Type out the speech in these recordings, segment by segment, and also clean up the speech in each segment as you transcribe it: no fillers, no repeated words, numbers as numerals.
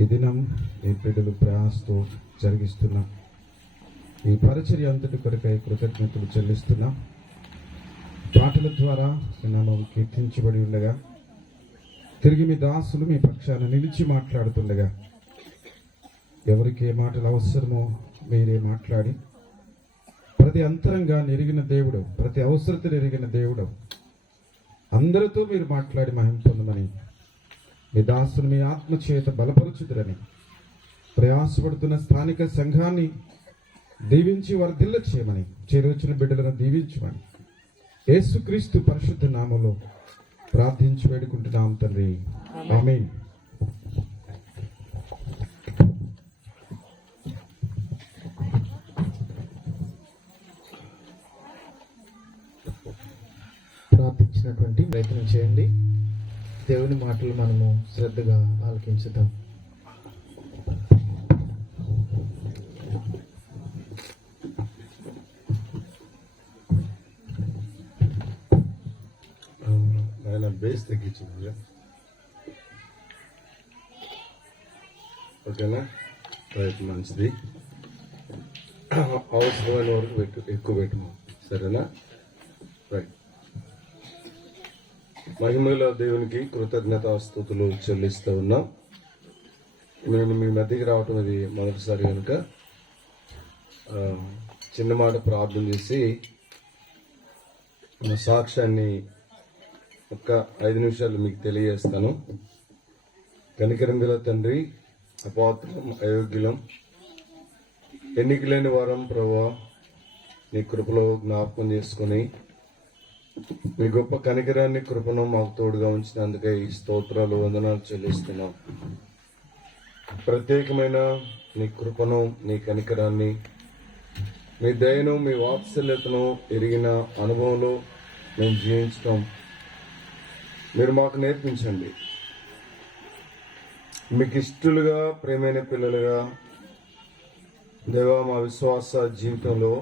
ఈ దినం ఈ బిడ్డలు ప్రయాసతో జరిగిస్తున్నా ఈ పరిచర్య అంతటి కొరకై కృతజ్ఞతలు చెల్లిస్తున్నా. పాటల ద్వారా నామం కీర్తించబడి ఉండగా తిరిగి మీ దాసులు మీ పక్షాన నిలిచి మాట్లాడుతుండగా ఎవరికి ఏ మాటలు అవసరమో మీరే మాట్లాడి ప్రతి అంతరంగాన్ని ఎరిగిన దేవుడు, ప్రతి అవసరతను ఎరిగిన దేవుడు, అందరితో మీరు మాట్లాడి మహిమ పొందమని మీ దాసును మీ ఆత్మ చేత బలపరుచుదురని ప్రయాసపడుతున్న స్థానిక సంఘాన్ని దీవించి వర్ధిల్ల చేయమని చేరువచ్చిన బిడ్డలను దీవించమని యేసుక్రీస్తు పరిశుద్ధ నామములో ప్రార్థించి వేడుకుంటున్నాం తండ్రి, ఆమేన్. ప్రార్థించినటువంటి ప్రయత్నం చేయండి. దేవుని మాటలు మనము శ్రద్ధగా ఆలకించుదాం. ఆయన బేస్ తగ్గించింది, ఓకేనా? రైట్, మంచిది. అవసరమైన వరకు ఎక్కువ పెట్టము, సరేనా? రైట్. మహిమల దేవునికి కృతజ్ఞతాస్తుతులు చెల్లిస్తూ ఉన్నాం. నేను మీ మధ్యకి రావటం ఇది మొదటిసారి కనుక చిన్న మాట ప్రార్థన చేసి మన సాక్ష్యాన్ని ఒక్క 5 నిమిషాలు మీకు తెలియజేస్తాను. కనికరం గల తండ్రి, అపాత్రం అయోగ్యులం, ఎన్నికలేని వారం ప్రభువా, నీ కృపలో జ్ఞాపకం చేసుకుని మీ గొప్ప కనికరాన్ని కృపను మాకు తోడుగా ఉంచినందుకే ఈ స్తోత్రాలు వందనాలు చెల్లిస్తున్నాం. ప్రత్యేకమైన నీ కృపను, నీ కనికరాన్ని, మీ దయను, మీ వాత్సల్యతను ఎరిగిన అనుభవంలో మేము జీవించటం మీరు మాకు నేర్పించండి. మీకు ఇష్టలుగా, ప్రేమైన పిల్లలుగా దేవా మా విశ్వాస జీవితంలో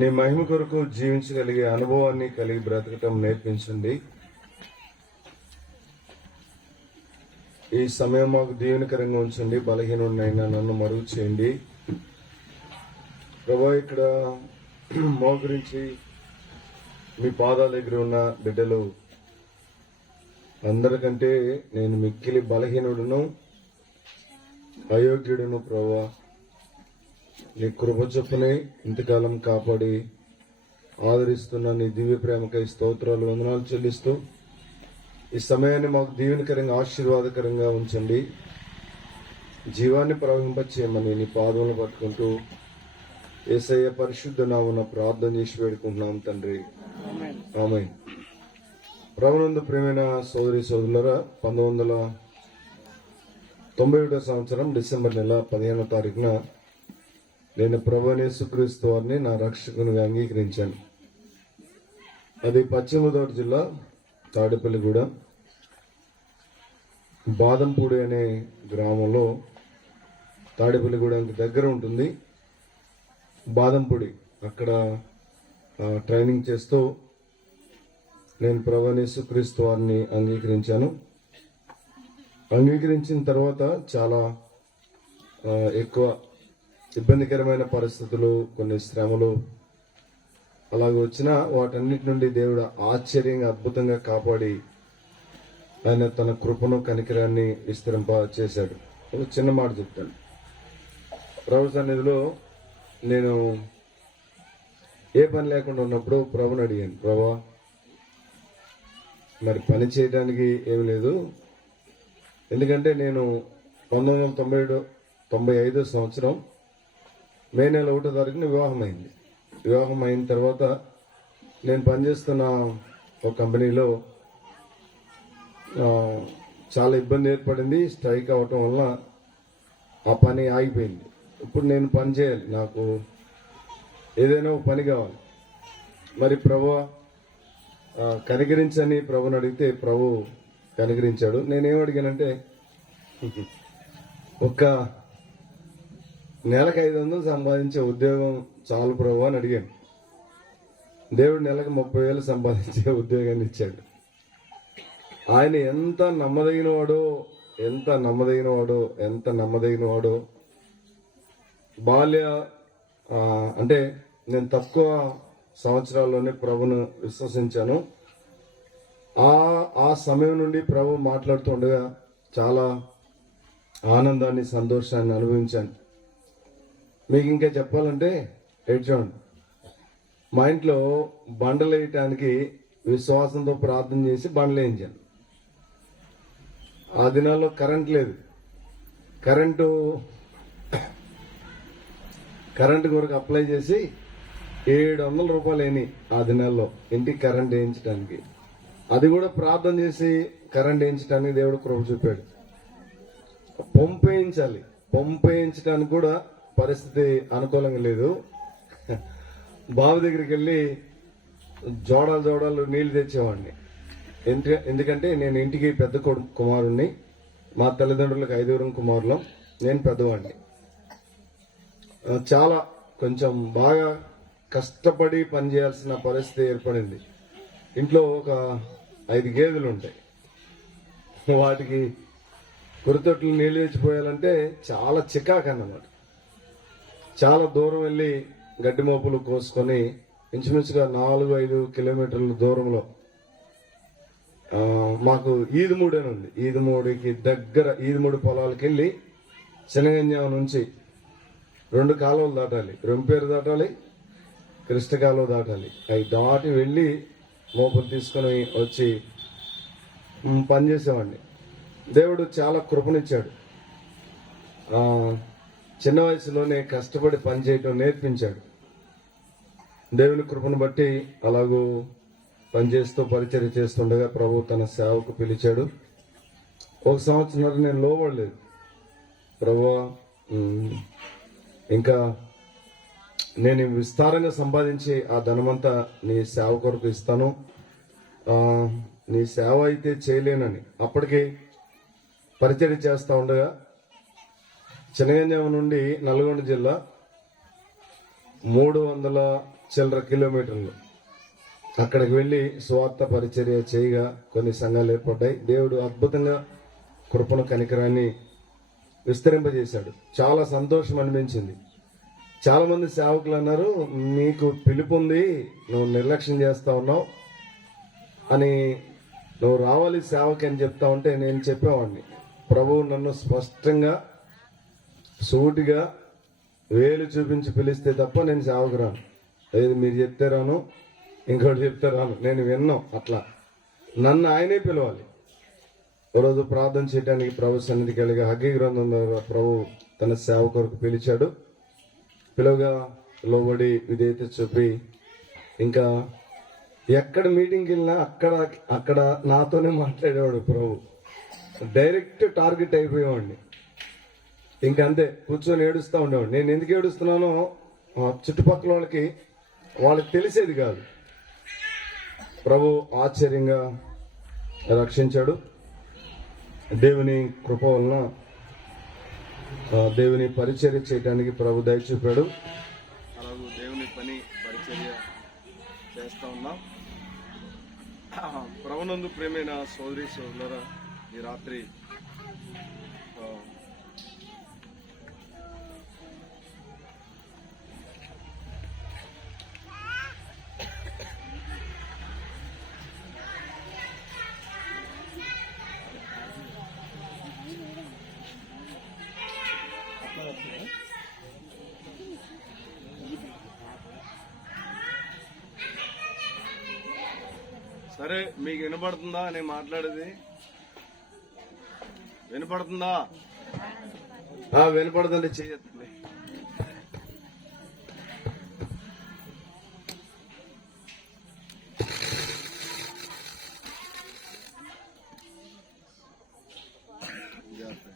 నీ మహిమ కొరకు జీవించగలిగే అనుభవాన్ని కలిగి బ్రతకటం నేర్పించండి. ఈ సమయం మాకు దీవెనకరంగా ఉంచండి. బలహీనుడినైనా నన్ను మరుగు చేయండి ప్రభా. ఇక్కడ మోకరించి మీ పాదాల దగ్గర ఉన్న బిడ్డలు అందరికంటే నేను మిక్కిలి బలహీనుడును, అయోగ్యుడును ప్రభా. నీ కృప చొప్పునే ఇంతకాలం కాపాడి ఆదరిస్తున్న నీ దివ్య ప్రేమకై స్తోత్రాలు వందనాలు చెల్లిస్తూ ఈ సమయాన్ని మాకు దీవెనకరంగా, ఆశీర్వాదకరంగా ఉంచండి. జీవాన్ని ప్రవహింపచేయమని నీ పాదములు పట్టుకుంటూ యేసయ్య పరిశుద్ధ నామమున ప్రార్థన చేసి వేడుకుంటున్నాం తండ్రి, ఆమేన్. ప్రభునందు ప్రియమైన సోదరి సోదరులారా, 1991 సంవత్సరం డిసెంబర్ నెల 15వ తారీఖున నేను ప్రభువైన యేసుక్రీస్తు వారిని నా రక్షకునిగా అంగీకరించాను. అది పశ్చిమ గోదావరి జిల్లా తాడేపల్లిగూడ బాదంపూడి అనే గ్రామంలో, తాడేపల్లిగూడకి దగ్గర ఉంటుంది బాదంపూడి. అక్కడ ట్రైనింగ్ చేస్తూ నేను ప్రభువైన యేసుక్రీస్తు వారిని అంగీకరించాను. అంగీకరించిన తర్వాత చాలా ఎక్కువ ఇబ్బందికరమైన పరిస్థితులు, కొన్ని శ్రమలు అలాగే వచ్చినా వాటన్నిటి నుండి దేవుడు ఆశ్చర్యంగా, అద్భుతంగా కాపాడి ఆయన తన కృపను, కనికరాన్ని విస్తరింప చేశాడు. ఒక చిన్న మాట చెప్తాను. ప్రభు సన్నిధిలో నేను ఏ పని లేకుండా ఉన్నప్పుడు ప్రభుని అడిగాను, ప్రభా మరి పని చేయడానికి ఏమి లేదు, ఎందుకంటే నేను 1995 సంవత్సరం మే నెల 1వ తారీఖున వివాహం అయింది. వివాహం అయిన తర్వాత నేను పనిచేస్తున్న ఒక కంపెనీలో చాలా ఇబ్బంది ఏర్పడింది. స్ట్రైక్ అవటం వల్ల ఆ పని ఆగిపోయింది. ఇప్పుడు నేను పని చేయాలి, నాకు ఏదైనా ఒక పని కావాలి. మరి ప్రభు కనికరించని ప్రభుని అడిగితే ప్రభు కనికరించాడు. నేనేం అడిగానంటే ఒక్క నెలకు 500 సంపాదించే ఉద్యోగం చాలు ప్రభు అని అడిగాను. దేవుడు నెలకు 30,000 సంపాదించే ఉద్యోగాన్ని ఇచ్చాడు. ఆయన ఎంత నమ్మదగినవాడో బాల్య అంటే నేను తక్కువ సంవత్సరాల్లోనే ప్రభును విశ్వసించాను. ఆ సమయం నుండి ప్రభు మాట్లాడుతూ ఉండగా చాలా ఆనందాన్ని, సంతోషాన్ని అనుభవించాను. మీకు ఇంకా చెప్పాలంటే చూడండి, మా ఇంట్లో బండలు వేయటానికి విశ్వాసంతో ప్రార్థన చేసి బండలు వేయించాను. ఆ దినాల్లో కరెంట్ లేదు. కరెంటు కొరకు అప్లై చేసి 700 రూపాయలు అయినాయి ఆ దినాల్లో ఇంటికి కరెంట్ వేయించడానికి. అది కూడా ప్రార్థన చేసి కరెంట్ వేయించడానికి దేవుడు కృప చూపాడు. పంపేయించడానికి కూడా పరిస్థితి అనుకూలంగా లేదు. బావి దగ్గరికి వెళ్ళి జోడాలు నీళ్లు తెచ్చేవాడిని. ఎందుకంటే నేను ఇంటికి పెద్ద కుమారుణ్ణి, మా తల్లిదండ్రులకు 5 కుమారులం, నేను పెద్దవాడిని. చాలా కొంచెం బాగా కష్టపడి పనిచేయాల్సిన పరిస్థితి ఏర్పడింది. ఇంట్లో ఒక 5 గేదెలు ఉంటాయి. వాటికి కురితొట్లు నీళ్లు తెచ్చిపోయాలంటే చాలా చికాకు అన్నమాట. చాలా దూరం వెళ్ళి గడ్డి మోపులు కోసుకొని ఇంచుమించుగా 4-5 కిలోమీటర్ల దూరంలో మాకు ఈదుమూడి అని ఉంది. ఈదుమూడికి దగ్గర ఈదుమూడి పొలాలకు వెళ్ళి శనగంజామ నుంచి 2 కాలువలు దాటాలి. రొంపేరు దాటాలి, కృష్ణ కాలువ దాటాలి. అవి దాటి వెళ్ళి మోపులు తీసుకొని వచ్చి పనిచేసేవాడిని. దేవుడు చాలా కృపనిచ్చాడు. చిన్న వయసులోనే కష్టపడి పనిచేయటం నేర్పించాడు. దేవుని కృపను బట్టి అలాగూ పనిచేస్తూ పరిచర్య చేస్తుండగా ప్రభు తన సేవకు పిలిచాడు. 1 సంవత్సరం నేను లోబడలేదు. ప్రభువా, ఇంకా నేను విస్తారంగా సంపాదించి ఆ ధనమంతా నీ సేవ కొరకు ఇస్తాను, నీ సేవ అయితే చేయలేనని అప్పటికి పరిచర్య చేస్తూ ఉండగా చినగంజామ నుండి నల్గొండ జిల్లా 300 చిల్లర కిలోమీటర్లు అక్కడికి వెళ్ళి స్వార్థ పరిచర్య చేయగా కొన్ని సంఘాలు ఏర్పడ్డాయి. దేవుడు అద్భుతంగా కృపను, కనికరాన్ని విస్తరింపజేశాడు. చాలా సంతోషం అనిపించింది. చాలా మంది సేవకులు అన్నారు, నీకు పిలుపు ఉంది, నువ్వు నిర్లక్ష్యం చేస్తా ఉన్నావు అని, నువ్వు రావాలి సేవకి అని చెప్తా ఉంటే నేను చెప్పేవాడిని, ప్రభువు నన్ను స్పష్టంగా సూటిగా వేలు చూపించి పిలిస్తే తప్ప నేను సేవకు రాను. లేదు మీరు చెప్తే రాను, ఇంకోటి చెప్తే రాను. నేను విన్నాం. అట్లా నన్ను ఆయనే పిలవాలి. ఒకరోజు ప్రార్థన చేయడానికి ప్రభు సన్నిధికి వెళ్ళగా హగ్గీ గ్రంథం ద్వారా ప్రభు తన సేవ కొరకు పిలిచాడు. పిలువగా లోబడి విధేయత చూపి ఇంకా ఎక్కడ మీటింగ్కి వెళ్ళినా అక్కడ నాతోనే మాట్లాడేవాడు ప్రభు. Direct target అయిపోయేవాడిని. ఇంకంతే కూర్చొని ఏడుస్తూ ఉండేవాడు. నేను ఎందుకు ఏడుస్తున్నానో చుట్టుపక్కల వాళ్ళకి తెలిసేది కాదు. ప్రభు ఆశ్చర్యంగా రక్షించాడు. దేవుని కృప వలన దేవుని పరిచర్య చేయడానికి ప్రభు దయ చూపాడు. అలాగే దేవుని పని పరిచర్య చేస్తా ఉన్నాం. ప్రభునందు ప్రేమైన సోదరి సోదరులారా, ఈ రాత్రి సరే, మీకు వినపడుతుందా నేను మాట్లాడేది? వినపడుతుందా? వినపడుతుంటే చేయొద్దు. చేస్తాయి.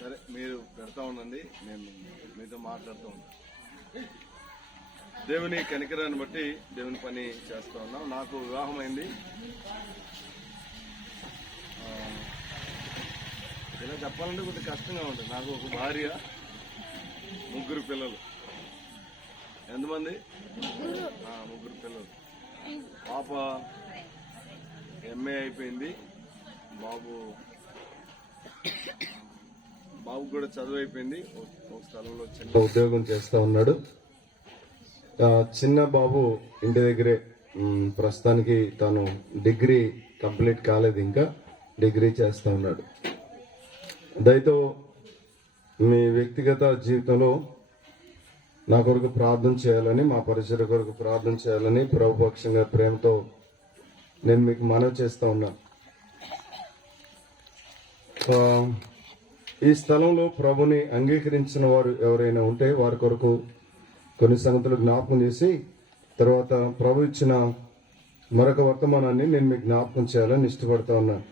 సరే, మీరు పెడతా ఉండండి, నేను మీతో మాట్లాడుతూ ఉంటాను. దేవుని కనికరాన్ని బట్టి దేవుని పని చేస్తూ ఉన్నాం. నాకు వివాహం అయింది. ఇలా చెప్పాలంటే కొద్దిగా కష్టంగా ఉంటుంది. నాకు ఒక భార్య, 3 పిల్లలు. ఎంతమంది? 3 పిల్లలు. పాప ఎంఏ అయిపోయింది. బాబు కూడా చదువు అయిపోయింది. ఒక స్థలంలో చిన్న ఉద్యోగం చేస్తా ఉన్నాడు. చిన్న బాబు ఇంటి దగ్గరే ప్రస్తుతానికి తాను డిగ్రీ కంప్లీట్ కాలేదు, ఇంకా డిగ్రీ చేస్తా ఉన్నాడు. దయతో మీ వ్యక్తిగత జీవితంలో నా కొరకు ప్రార్థన చేయాలని, మా పరిచయ కొరకు ప్రార్థన చేయాలని ప్రభుపక్షంగా ప్రేమతో నేను మీకు మనవి చేస్తా ఉన్నా. ఈ స్థలంలో ప్రభుని అంగీకరించిన వారు ఎవరైనా ఉంటే వారి కొరకు కొన్ని సంగతులు జ్ఞాపకం చేసి తర్వాత ప్రభు ఇచ్చిన మరొక వర్తమానాన్ని నేను మీకు జ్ఞాపకం చేయాలని ఇష్టపడతా ఉన్నాను.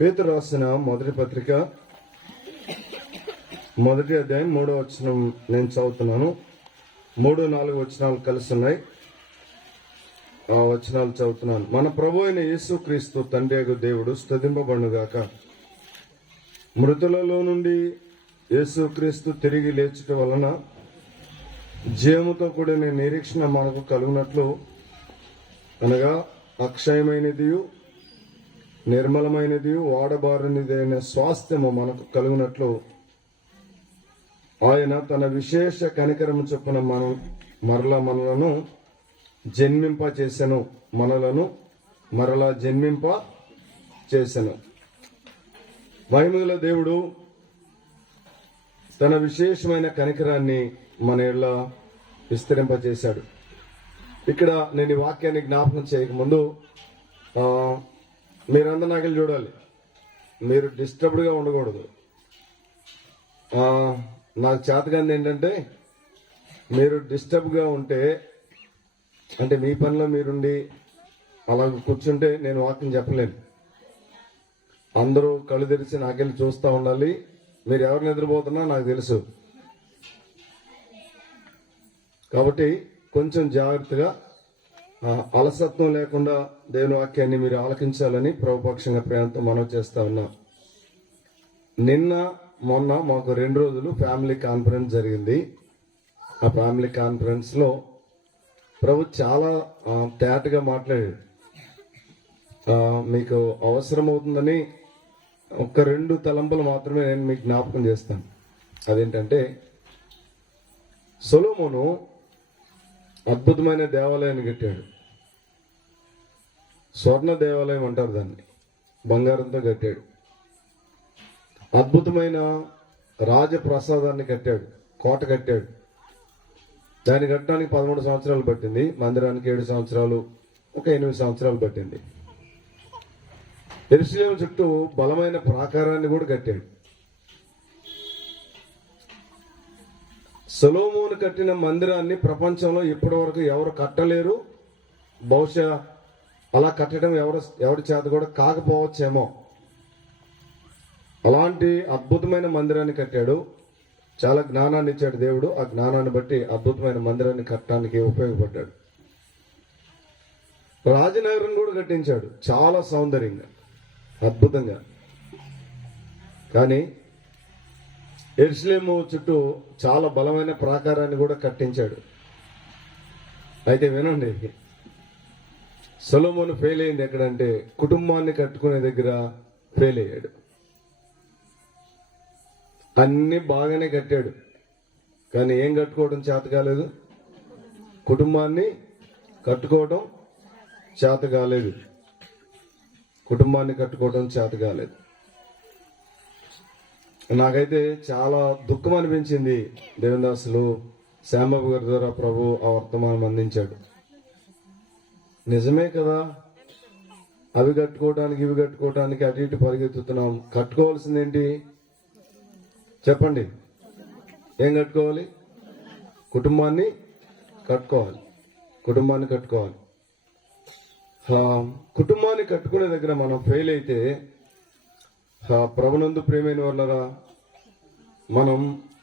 పేతురు రాసిన మొదటి పత్రిక 1వ అధ్యాయం 3వ వచనం నేను చదువుతున్నాను. 3, 4 వచనాలు కలిసి ఉన్నాయి. ఆ వచనాలు చదువుతున్నాను. మన ప్రభు అయిన యేసు క్రీస్తు తండ్రి అగు దేవుడు స్తుతింపబడుగాక. మృతులలో నుండి యేసుక్రీస్తు తిరిగి లేచుట వలన జీవముతో కూడిన నిరీక్షణ మనకు కలుగునట్లు, అనగా అక్షయమైనదియు నిర్మలమైనదియు వాడబారనిదైన స్వాస్థ్యము మనకు కలుగునట్లు ఆయన తన విశేష కనికరము చొప్పున మనలను జన్మింప చేసెను. మనలను మరలా జన్మింప చేసెను. మహిమగల దేవుడు తన విశేషమైన కనికరాన్ని మన ఇళ్ళ విస్తరింపజేశాడు. ఇక్కడ నేను ఈ వాక్యాన్ని జ్ఞాపకం చేయకముందు మీరందరూ నాకెళ్ళి చూడాలి. మీరు డిస్టర్బ్డ్గా ఉండకూడదు. నాకు చేతగాంది ఏంటంటే, మీరు డిస్టర్బ్గా ఉంటే, అంటే మీ పనిలో మీరుండి అలా కూర్చుంటే నేను వాక్యం చెప్పలేను. అందరూ కళ్ళు తెరిచి నాకెళ్ళి చూస్తూ ఉండాలి. మీరు ఎవరు నిద్రపోతున్నా నాకు తెలుసు. కాబట్టి కొంచెం జాగ్రత్తగా అలసత్వం లేకుండా దేవుని వాక్యాన్ని మీరు ఆలకించాలని ప్రభుపక్షంగా ప్రేమతో మనవి చేస్తా ఉన్నాం. నిన్న మొన్న మాకు 2 రోజులు ఫ్యామిలీ కాన్ఫరెన్స్ జరిగింది. ఆ ఫ్యామిలీ కాన్ఫరెన్స్ లో ప్రభు చాలా తేటగా మాట్లాడాడు. మీకు అవసరం అవుతుందని ఒక 2 తలంపులు మాత్రమే నేను మీకు జ్ఞాపకం చేస్తాను. అదేంటంటే, సొలొమోను అద్భుతమైన దేవాలయాన్ని కట్టాడు. స్వర్ణ దేవాలయం అంటారు దాన్ని. బంగారంతో కట్టాడు. అద్భుతమైన రాజప్రసాదాన్ని కట్టాడు. కోట కట్టాడు. దాన్ని కట్టడానికి 13 సంవత్సరాలు పట్టింది. మందిరానికి 7 సంవత్సరాలు, ఒక 8 సంవత్సరాలు పట్టింది. యెరూషలేము చుట్టూ బలమైన ప్రాకారాన్ని కూడా కట్టాడు. సొలొమోను కట్టిన మందిరాన్ని ప్రపంచంలో ఇప్పటి వరకు ఎవరు కట్టలేరు. బహుశా అలా కట్టడం ఎవరి చేత కూడా కాకపోవచ్చేమో. అలాంటి అద్భుతమైన మందిరాన్ని కట్టాడు. చాలా జ్ఞానాన్ని ఇచ్చాడు దేవుడు. ఆ జ్ఞానాన్ని బట్టి అద్భుతమైన మందిరాన్ని కట్టడానికి ఉపయోగపడ్డాడు. రాజనగరం కూడా కట్టించాడు, చాలా సౌందర్యంగా, అద్భుతంగా. కానీ యెరూషలేము చుట్టూ చాలా బలమైన ప్రాకారాన్ని కూడా కట్టించాడు. అయితే వినండి, సొలొమోను ఫెయిల్ అయింది ఎక్కడంటే, కుటుంబాన్ని కట్టుకునే దగ్గర ఫెయిల్ అయ్యాడు. అన్ని బాగానే కట్టాడు, కానీ ఏం కట్టుకోవడం చేత కాలేదు? కుటుంబాన్ని కట్టుకోవడం చేత కాలేదు. కుటుంబాన్ని కట్టుకోవడం చేత కాలేదు. నాకైతే చాలా దుఃఖం అనిపించింది. దేవదాసులు శ్యాంబాబు గారి ద్వారా ప్రభు ఆ వర్తమానం అందించాడు. నిజమే కదా, అవి కట్టుకోవడానికి ఇవి కట్టుకోవడానికి అటు ఇటు పరిగెత్తుతున్నాం. కట్టుకోవాల్సింది ఏంటి చెప్పండి? ఏం కట్టుకోవాలి? కుటుంబాన్ని కట్టుకోవాలి. కుటుంబాన్ని కట్టుకోవాలి. కుటుంబాన్ని కట్టుకునే దగ్గర మనం ఫెయిల్ అయితే ప్రభునందు ప్రేమైన వాళ్ళరా మనం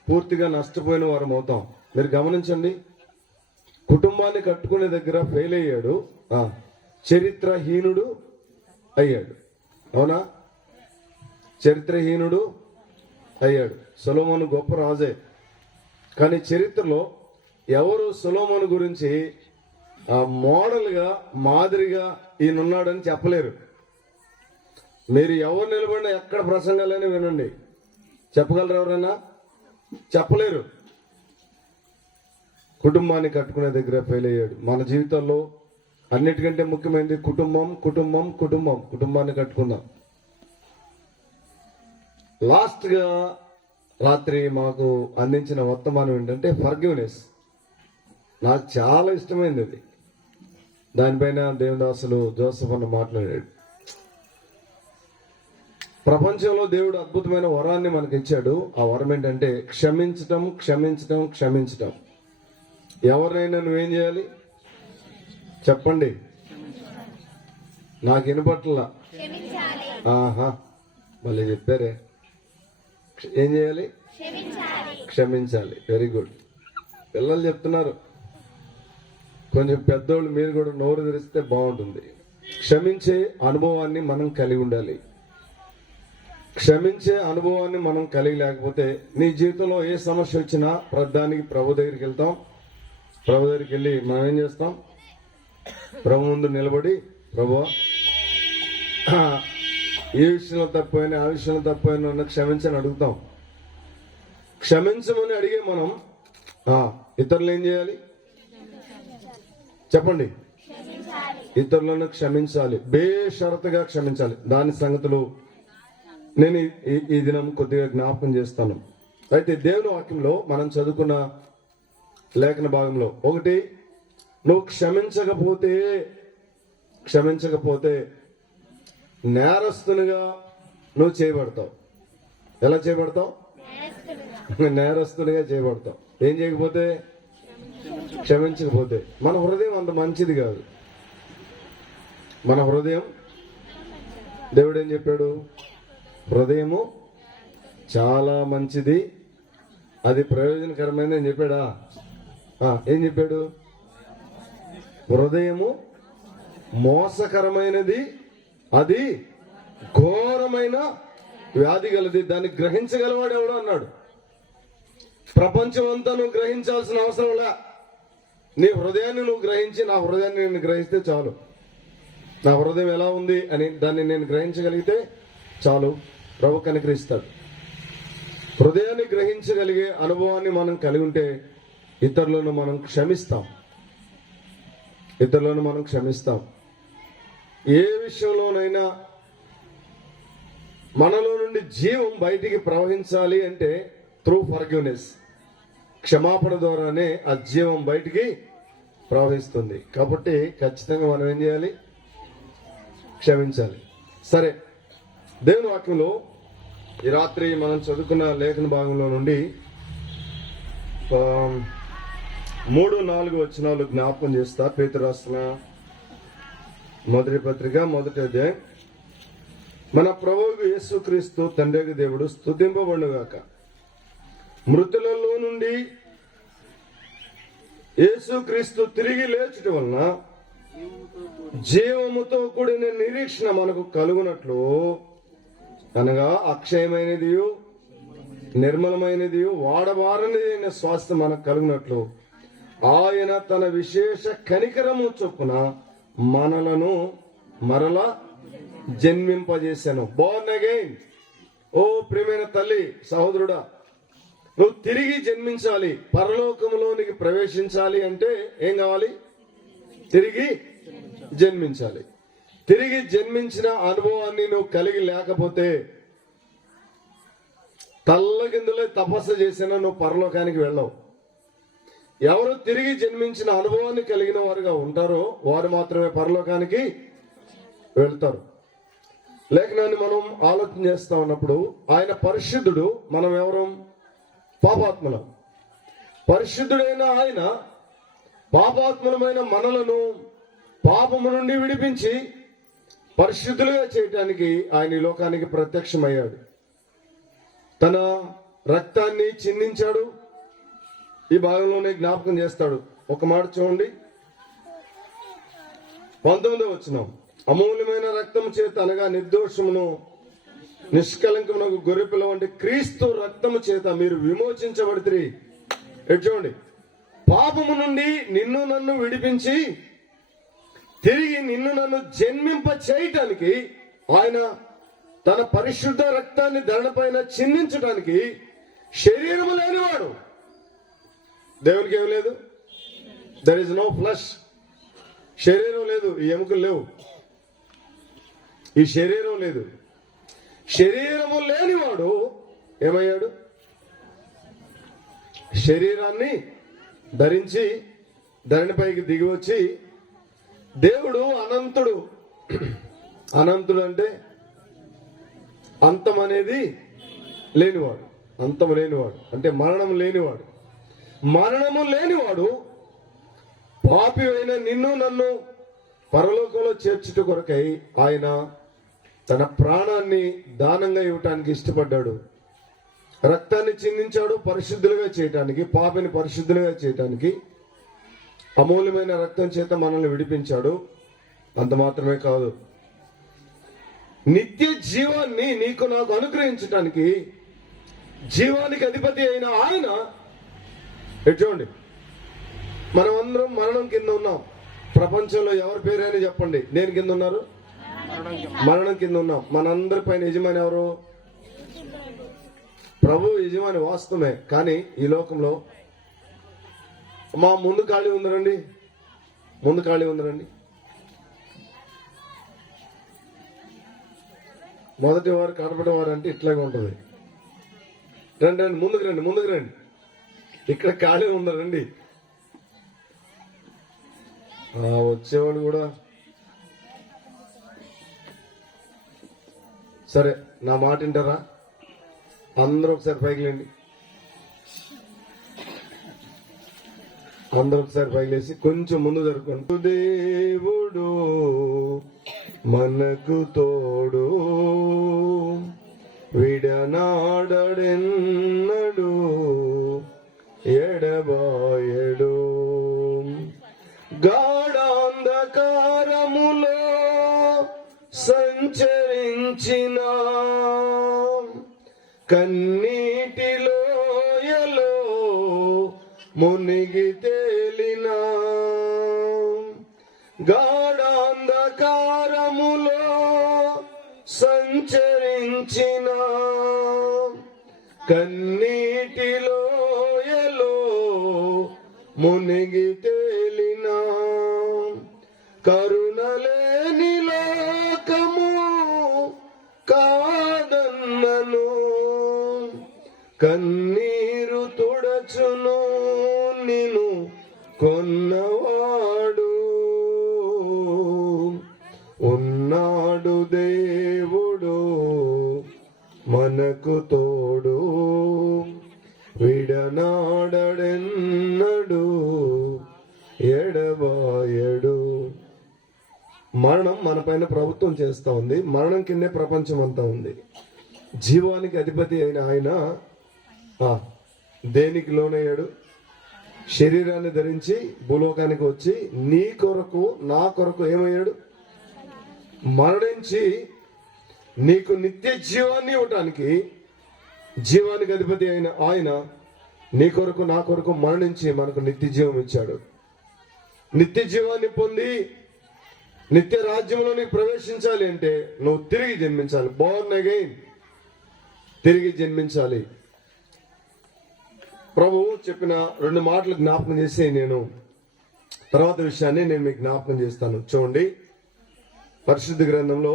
పూర్తిగా నష్టపోయిన వారం అవుతాం. మీరు గమనించండి, కుటుంబాన్ని కట్టుకునే దగ్గర ఫెయిల్ అయ్యాడు, చరిత్రహీనుడు అయ్యాడు. అవునా? చరిత్రహీనుడు అయ్యాడు. సొలొమోను గొప్ప రాజే, కానీ చరిత్రలో ఎవరు సొలొమోను గురించి మోడల్గా మాదిరిగా ఈయనున్నాడని చెప్పలేరు. మీరు ఎవరు నిలబడినా ఎక్కడ ప్రసంగాలైనా వినండి, చెప్పగలరు ఎవరైనా? చెప్పలేరు. కుటుంబాన్ని కట్టుకునే దగ్గర ఫెయిల్ అయ్యాడు. మన జీవితంలో అన్నిటికంటే ముఖ్యమైనది కుటుంబం. కుటుంబం కుటుంబం కుటుంబాన్ని కట్టుకుందాం. లాస్ట్ గా రాత్రి మాకు అందించిన వర్తమానం ఏంటంటే ఫర్గివ్నెస్. నాకు చాలా ఇష్టమైంది అది. దానిపైన దేవదాసులు జోసఫ్ అన్న మాట్లాడాడు. ప్రపంచంలో దేవుడు అద్భుతమైన వరాన్ని మనకి ఇచ్చాడు. ఆ వరం ఏంటంటే క్షమించటం, క్షమించటం, క్షమించటం. ఎవరినైనా నువ్వేం చేయాలి చెప్పండి? నాకు వినపట్ల. ఆహా, మళ్ళీ చెప్పారే. ఏం చేయాలి? క్షమించాలి. Very good. పిల్లలు చెప్తున్నారు. కొంచెం పెద్దోళ్ళు మీరు కూడా నోరు తెరిస్తే బాగుంటుంది. క్షమించే అనుభవాన్ని మనం కలిగి ఉండాలి. క్షమించే అనుభవాన్ని మనం కలిగి లేకపోతే నీ జీవితంలో ఏ సమస్య వచ్చినా ప్రధానికి ప్రభు దగ్గరికి వెళ్తాం. ప్రభు దగ్గరికి వెళ్ళి మనం ఏం చేస్తాం? ప్రభు ముందు నిలబడి, ప్రభువా ఏ విషయంలో తప్పైనా ఆ విషయంలో తప్పైనా నన్ను క్షమించని అడుగుతాం. క్షమించమని అడిగే మనం ఇతరులు ఏం చేయాలి చెప్పండి? ఇతరులను క్షమించాలి, బేషరతుగా క్షమించాలి. దాని సంగతులు నేను ఈ దినం కొద్దిగా జ్ఞాపకం చేస్తాను. అయితే దేవుని వాక్యంలో మనం చదువుకున్న లేఖన భాగంలో ఒకటి, నువ్వు క్షమించకపోతే నేరస్తునిగా నువ్వు చేయబడతావు. ఎలా చేయబడతావు? నేరస్తునిగా చేయబడతావు. ఏం చేయకపోతే? క్షమించకపోతే. మన హృదయం అంత మంచిది కాదు. మన హృదయం, దేవుడు ఏం చెప్పాడు? హృదయము చాలా మంచిది, అది ప్రయోజనకరమైనది అని చెప్పాడా? ఏం చెప్పాడు? హృదయము మోసకరమైనది, అది ఘోరమైన వ్యాధి గలది, దాన్ని గ్రహించగలవాడు ఎవడు అన్నాడు. ప్రపంచం అంతా నువ్వు గ్రహించాల్సిన అవసరం లే. నీ హృదయాన్ని నువ్వు గ్రహించి, నా హృదయాన్ని నేను గ్రహిస్తే చాలు. నా హృదయం ఎలా ఉంది అని దాన్ని నేను గ్రహించగలిగితే చాలు, ప్రభు కనికరిస్తాడు. హృదయాన్ని గ్రహించగలిగే అనుభవాన్ని మనం కలిగి ఉంటే ఇతరులను మనం క్షమిస్తాం. ఏ విషయంలోనైనా మనలో నుండి జీవం బయటికి ప్రవహించాలి అంటే త్రూ ఫర్గివ్నెస్, క్షమాపణ ద్వారానే ఆ జీవం బయటికి ప్రవహిస్తుంది. కాబట్టి ఖచ్చితంగా మనం ఏం చేయాలి? క్షమించాలి. సరే, దేవుని వాక్యంలో ఈ రాత్రి మనం చదువుకున్న లేఖన భాగంలో నుండి 3-4 వచనాలు జ్ఞాపకం చేస్తా. పేతురు రాసిన మొదటి పత్రిక 1వ అధ్యాయం. మన ప్రభువు యేసుక్రీస్తు తండ్రి దేవుడు స్తుతింపబడుగాక. మృతులలో నుండి యేసుక్రీస్తు తిరిగి లేచుట వలన జీవముతో కూడిన నిరీక్షణ మనకు కలుగునట్లు, అనగా అక్షయమైనది, నిర్మలమైనది, వాడబారనిది అయిన స్వాస్థ్యం మనకు కలుగునట్లు ఆయన తన విశేష కనికరము చొప్పున మనలను మరలా జన్మింపజేశాను. Born again. ఓ ప్రియమైన తల్లి, సహోదరుడా, నువ్వు తిరిగి జన్మించాలి, పరలోకంలోనికి ప్రవేశించాలి అంటే ఏం కావాలి? తిరిగి జన్మించాలి. తిరిగి జన్మించిన అనుభవాన్ని నువ్వు కలిగి లేకపోతే తల్లకిందులే తపస్సు చేసినా నువ్వు పరలోకానికి వెళ్ళవు. ఎవరు తిరిగి జన్మించిన అనుభవాన్ని కలిగిన వారుగా ఉంటారో వారు మాత్రమే పరలోకానికి వెళ్తారు. లేఖనాన్ని మనం ఆలోచన చేస్తా ఉన్నప్పుడు ఆయన పరిశుద్ధుడు, మనం ఎవరు? పాపాత్మలం. పరిశుద్ధుడైన ఆయన పాపాత్మలమైన మనలను పాపము నుండి విడిపించి పరిశుద్ధులుగా చేయటానికి ఆయన ఈ లోకానికి ప్రత్యక్షమయ్యాడు. తన రక్తాన్ని చిందించాడు. ఈ భాగంలోనే జ్ఞాపకం చేస్తాడు. ఒక మాట చూడండి, 19వ వచనం. అమూల్యమైన రక్తం చేత అనగా నిర్దోషమును నిష్కలంకమునకు గొర్రెపిల్ల వంటి క్రీస్తు రక్తము చేత మీరు విమోచించబడితిరి. చూడండి, పాపము నుండి నిన్ను నన్ను విడిపించి తిరిగి నిన్ను నన్ను జన్మింప చేయటానికి ఆయన తన పరిశుద్ధ రక్తాన్ని ధరణపైన చిందించడానికి శరీరము లేనివాడు. దేవునికి ఏం లేదు? There is no flesh. శరీరం లేదు, ఈ ఎముకలు లేవు, ఈ శరీరం లేదు. శరీరము లేనివాడు ఏమయ్యాడు? శరీరాన్ని ధరించి ధరణిపైకి దిగి వచ్చి, దేవుడు అనంతుడు. అనంతుడు అంటే అంతం అనేది లేనివాడు, అంతం లేనివాడు అంటే మరణం లేనివాడు. మరణము లేనివాడు పాపి అయిన నిన్ను నన్ను పరలోకంలో చేర్చుట కొరకై ఆయన తన ప్రాణాన్ని దానంగా ఇవ్వటానికి ఇష్టపడ్డాడు. రక్తాన్ని చిందించాడు పరిశుద్ధులుగా చేయటానికి, పాపిని పరిశుద్ధులుగా చేయటానికి. అమూల్యమైన రక్తం చేత మనల్ని విడిపించాడు. అంత మాత్రమే కాదు, నిత్య జీవాన్ని నీకు నాకు అనుగ్రహించటానికి జీవానికి అధిపతి అయిన ఆయన, చూడండి, మనం అందరం మరణం కింద ఉన్నాం. ప్రపంచంలో ఎవరి పేరైనా చెప్పండి, దేని కింద ఉన్నారు? మరణం కింద ఉన్నాం. మనందరి పైన యజమాని ఎవరు? ప్రభు యజమాని వాస్తవమే. కానీ ఈ లోకంలో మా ముందు ఖాళీ ఉందరండి, ముందు ఖాళీ ఉందరండి. మొదటి వారు కడపటి వారు అంటే ఇట్లాగే ఉంటుంది. రండి రండి, ముందుకు రండి, ముందుకు రండి. ఇక్కడ ఖాళీ ఉందరండి. వచ్చేవాళ్ళు కూడా సరే, నా మాట వింటారా? అందరూ ఒకసారి పైకి లేండి, అందరూ ఒకసారి పైకి లేచి కొంచెం ముందు జరుపుకోండి. దేవుడు మనకు తోడు, విడనాడెన్నడు, ఎడబాయడు. గాఢాంధకారములో సంచరించిన, కన్నీటిలోయలో మునిగి తేలిన, గాఢాంధకారములో సంచరించిన, కన్నీటిలోయలో మునిగి తేలిన, కరుణలేని లోకము కాదన్నను, కన్నీరు తుడచును నిన్ను కొన్నవాడు. ఉన్నాడు దేవుడు మనకు తోడు, విడనాడెన్నడు, ఎడబాయడు. మరణం మన పైన ప్రభుత్వం చేస్తా ఉంది. మరణం కిందే ప్రపంచం అంతా ఉంది. జీవానికి అధిపతి అయిన ఆయన దేనికి లోనయ్యాడు? శరీరాన్ని ధరించి భూలోకానికి వచ్చి నీ కొరకు నా కొరకు ఏమయ్యాడు? మరణించి నీకు నిత్య జీవాన్ని ఇవ్వటానికి జీవానికి అధిపతి అయిన ఆయన నీ కొరకు నా కొరకు మరణించి మనకు నిత్య జీవం ఇచ్చాడు. నిత్య జీవాన్ని పొంది నిత్య రాజ్యంలోని ప్రవేశించాలి అంటే నువ్వు తిరిగి జన్మించాలి. బోర్న్ అగైన్, తిరిగి జన్మించాలి. ప్రభు చెప్పిన 2 మాటలు జ్ఞాపకం చేసి నేను తర్వాత విషయాన్ని నేను మీకు జ్ఞాపకం చేస్తాను. చూడండి, పరిశుద్ధ గ్రంథంలో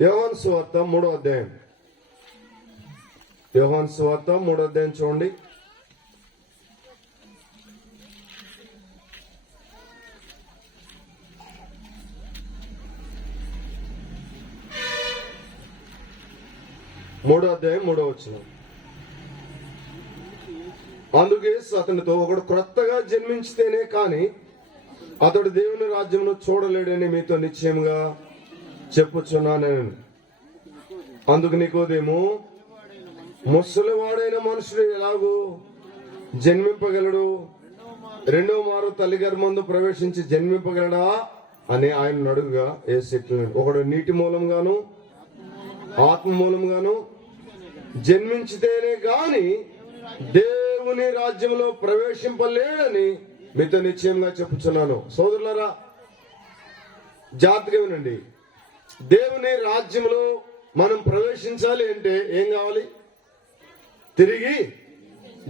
యోహాను సువార్త 3వ అధ్యాయం. యోహాను సువార్త 3వ అధ్యాయం చూడండి. మూడో అధ్యాయం 3వ వచనం. అందుకే అతనితో, ఒకడు క్రొత్తగా జన్మించితేనే కాని అతడు దేవుని రాజ్యమును చూడలేడని మీతో నిశ్చయంగా చెప్పుచున్నాను. అందుకు నికోదేము, ముసలివాడైన మనుషుడు ఎలాగూ జన్మింపగలడు? 2వ మారు తల్లి గర్భమందు ప్రవేశించి జన్మింపగలడా అని ఆయన అడుగుగా యేసు ఇట్లన్నాడు, ఒకడు నీటి మూలంగాను ఆత్మ మూలంగాను జన్మించితేనే గాని దేవుని రాజ్యంలో ప్రవేశింపలేడని మీతో నిశ్చయంగా చెప్పుచున్నాను. సోదరులారా, జాగ్రత్తగా వినండి. దేవుని రాజ్యంలో మనం ప్రవేశించాలి అంటే ఏం కావాలి? తిరిగి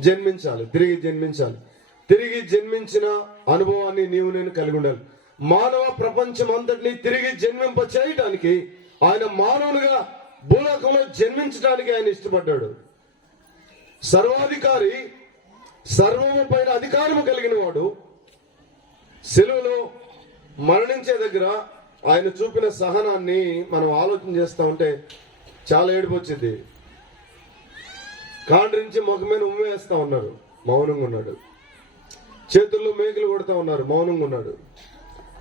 జన్మించాలి. తిరిగి జన్మించిన అనుభవాన్ని నీవు నేను కలిగి ఉండాలి. మానవ ప్రపంచం అంతటినీ తిరిగి జన్మింప చేయటానికి ఆయన మానవునిగా భూలోకంలో జన్మించడానికి ఆయన ఇష్టపడ్డాడు. సర్వాధికారి, సర్వము పైన అధికారము కలిగిన వాడు సిలువలో మరణించే దగ్గర ఆయన చూపిన సహనాన్ని మనం ఆలోచన చేస్తా ఉంటే చాలా ఏడుపు వచ్చింది. కాండ్రించి ముఖం మీద ఉమ్మేస్తా ఉన్నారు, మౌనంగా ఉన్నాడు. చేతుల్లో మేకులు కొడతా ఉన్నారు, మౌనంగా ఉన్నాడు.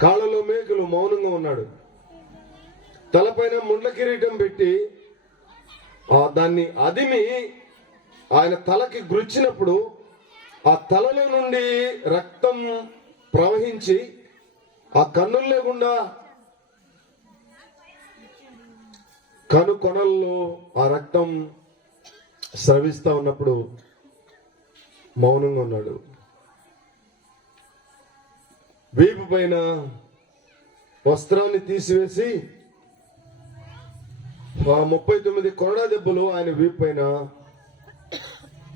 కాళ్ళలో మేకులు, మౌనంగా ఉన్నాడు. తలపైన ముండ్ల కిరీటం పెట్టి దాన్ని అదిమి ఆయన తలకి గుచ్చినప్పుడు ఆ తలలో నుండి రక్తం ప్రవహించి ఆ కన్నుల్లో గుండా కను కొనల్లో ఆ రక్తం స్రవిస్తా ఉన్నప్పుడు మౌనంగా ఉన్నాడు. వీపు పైన వస్త్రాన్ని తీసివేసి 39 కొరడా దెబ్బలు ఆయన వీపు పైన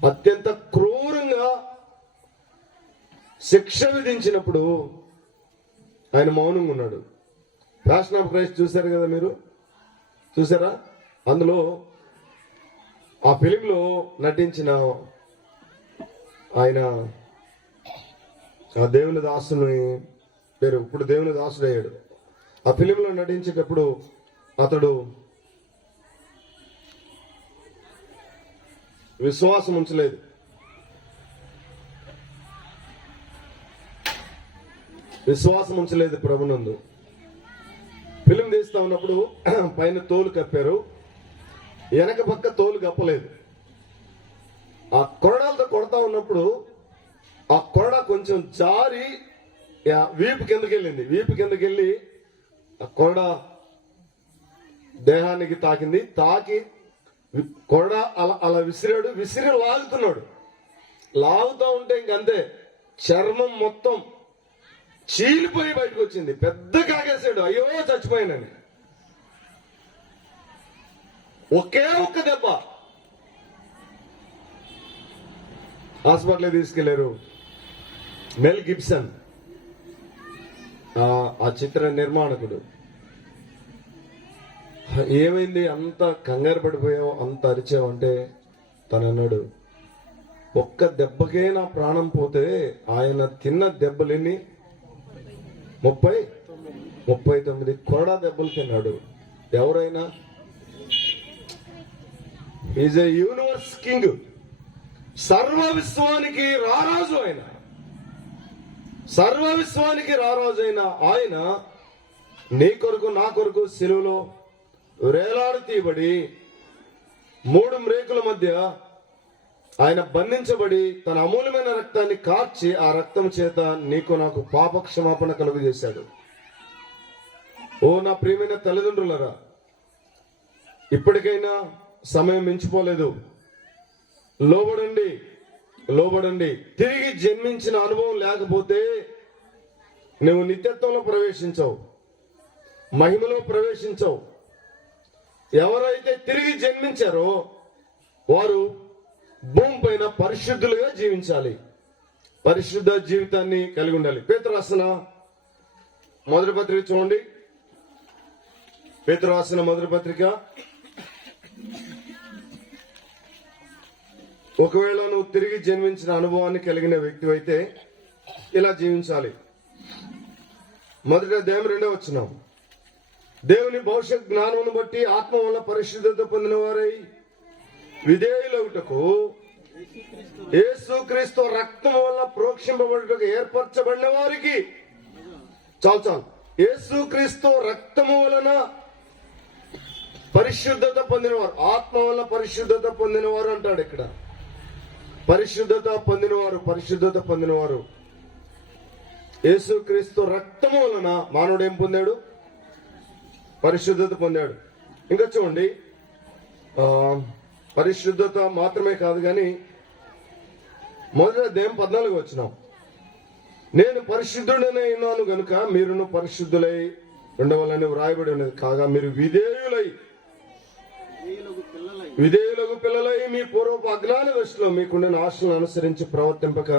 అత్యంత క్రూరంగా శిక్ష విధించినప్పుడు ఆయన మౌనంగా ఉన్నాడు. ప్యాషన్ ఆఫ్ క్రైస్ట్ చూశారు కదా, మీరు చూసారా? అందులో ఆ ఫిలింలో నటించిన ఆయన ఆ దేవుని దాసుని పేరు, ఇప్పుడు దేవుని దాసుడు అయ్యాడు. ఆ ఫిలింలో నటించేటప్పుడు అతడు విశ్వాసం ఉంచలేదు. ప్రభునందు. ఫిలిం తీస్తా ఉన్నప్పుడు పైన తోలు కప్పారు, వెనక పక్క తోలు కప్పలేదు. ఆ కొరడాలతో కొడతా ఉన్నప్పుడు ఆ కొరడ కొంచెం జారి వీపు కిందకెళ్ళి ఆ కొరడ దేహానికి తాకింది. తాకి కొరడ అలా విసిరాడు. లాగుతూ ఉంటే ఇంకంతే, చర్మం మొత్తం చీలిపోయి బయటకు వచ్చింది. పెద్ద కాకేశాడు, అయ్యో చచ్చిపోయానని. ఒకే ఒక్క దెబ్బ. హాస్పిటల్ తీసుకెళ్లారు. మెల్ గిబ్సన్ ఆ చిత్ర నిర్మాణకుడు. ఏమైంది, అంత కంగారు పడిపోయావు, అంత అరిచావు అంటే తను అన్నాడు, ఒక్క దెబ్బకే నా ప్రాణం పోతే ఆయన తిన్న దెబ్బలెన్ని? 39 కొరడా దెబ్బలు తిన్నాడు. ఎవరైనా ఈజ్ ఎ యూనివర్స్ కింగ్, సర్వ విశ్వానికి రారాజు ఆయన. ఆయన నీ కొరకు నా కొరకు సిలువలో వేలాడు తీయబడి 3 మ్రేకుల మధ్య ఆయన బంధించబడి తన అమూల్యమైన రక్తాన్ని కార్చి ఆ రక్తం చేత నీకు నాకు పాప క్షమాపణ కలుగు చేశాడు. ఓ నా ప్రియమైన తల్లిదండ్రులరా, ఇప్పటికైనా సమయం మించిపోలేదు. లోబడండి. తిరిగి జన్మించిన అనుభవం లేకపోతే నువ్వు నిత్యత్వంలో ప్రవేశించవు, మహిమలో ప్రవేశించవు. ఎవరైతే తిరిగి జన్మించారో వారు భూమిపై పైన పరిశుద్ధులుగా జీవించాలి. పరిశుద్ధ జీవితాన్ని కలిగి ఉండాలి. పేతురు రాసిన మొదటి పత్రిక చూడండి. పేతురు రాసిన మొదటి పత్రిక. ఒకవేళ నువ్వు తిరిగి జన్మించిన అనుభవాన్ని కలిగిన వ్యక్తి అయితే ఇలా జీవించాలి. మొదటి అధ్యాయం 2వ వచనం. దేవుని భవిష్యత్ జ్ఞానమును బట్టి ఆత్మ వల్ల పరిశుద్ధత పొందిన వారై విధేయులగుటకు యేసుక్రీస్తు రక్తం వల్ల ప్రోక్షింపబడుటకు ఏర్పరచబడిన వారికి, చాలు యేసుక్రీస్తు రక్తము వలన పరిశుద్ధత పొందినవారు, ఆత్మ వల్ల పరిశుద్ధత పొందినవారు అంటాడు ఇక్కడ. పరిశుద్ధత పొందినవారు యేసుక్రీస్తు రక్తము వలన మానవుడు ఏం పొందాడు? పరిశుద్ధత పొందాడు. ఇంకా చూడండి, పరిశుద్ధత మాత్రమే కాదు కానీ మొదటి అధ్యాయం 14 వచనం. నేను పరిశుద్ధుడనే ఉన్నాను గనుక మీరును పరిశుద్ధులై ఉండవాలని వ్రాయబడి ఉన్నది. కాగా మీరు విధేయులకు పిల్లలై మీ పూర్వపు అజ్ఞాన దశలో మీకుండిన ఆశలను అనుసరించి ప్రవర్తింపక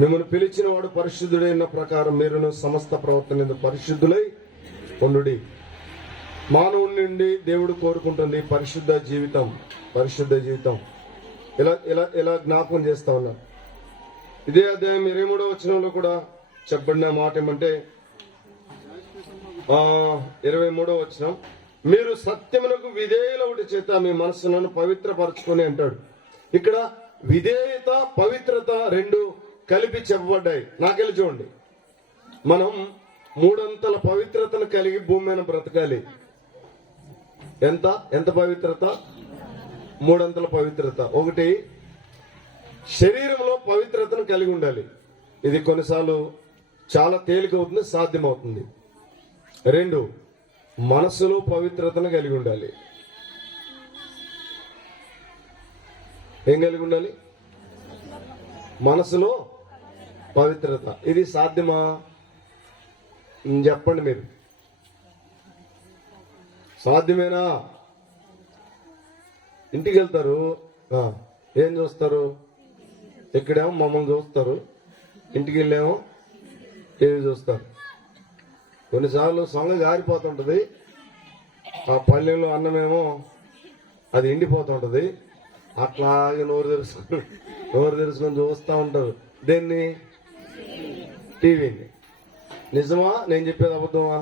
మిమ్మల్ని పిలిచిన వాడు పరిశుద్ధుడైన ప్రకారం మీరును సమస్త ప్రవర్తన పరిశుద్ధులై ఉండుడి. మానవుడి నుండి దేవుడు కోరుకుంటుంది పరిశుద్ధ జీవితం. ఇలా జ్ఞాపకం చేస్తా ఉన్నా. ఇదే అధ్యాయం 23వ వచనంలో కూడా చెప్పబడిన మాట ఏమంటే 23వ వచనం, మీరు సత్యమునకు విధేయులవుట చేత మీ మనస్సులను పవిత్రపరచుకొని అంటాడు. ఇక్కడ విధేయత, పవిత్రత రెండు కలిపి చెప్పబడ్డాయి. నాకెళ్ళి చూడండి, మనం 3 అంతల పవిత్రతను కలిగి భూమి మీద బ్రతకాలి. ఎంత పవిత్రత? 3 అంతల పవిత్రత. ఒకటి, శరీరంలో పవిత్రతను కలిగి ఉండాలి. ఇది కొన్నిసార్లు చాలా తేలిక అవుతుంది, సాధ్యమవుతుంది. 2, మనస్సులో పవిత్రతను కలిగి ఉండాలి. ఏం కలిగి ఉండాలి? మనసులో పవిత్రత. ఇది సాధ్యమా? చెప్పండి మీరు. సాధ్యమేనా? ఇంటికి వెళ్తారు, ఏం చూస్తారు? ఇక్కడేమో మమ్మల్ని చూస్తారు, ఇంటికి వెళ్ళేమో టీవీ చూస్తారు. కొన్నిసార్లు సొంగ గారిపోతుంటది, ఆ పల్లెంలో అన్నమేమో అది ఎండిపోతుంటది. అట్లాగే నోరు తెరుచుకొని చూస్తూ ఉంటారు. దేన్ని? టీవీని. నిజమా నేను చెప్పేది? అబద్ధమా?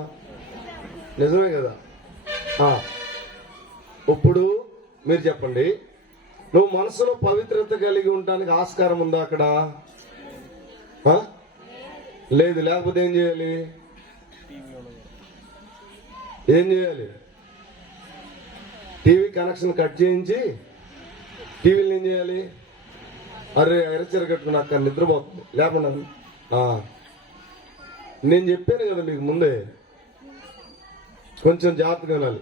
నిజమే కదా. ఇప్పుడు మీరు చెప్పండి, నువ్వు మనసులో పవిత్రత కలిగి ఉండడానికి ఆస్కారం ఉందా అక్కడ? లేదు. లేకపోతే ఏం చేయాలి? టీవీ కనెక్షన్ కట్ చేయించి టీవీని ఏం చేయాలి? అరే ఎరచర కట్టుకుని అక్కడ నిద్రపోతుంది లేకుండా. నేను చెప్పాను కదా మీకు ముందే, కొంచెం జాగ్రత్తగా వినాలి.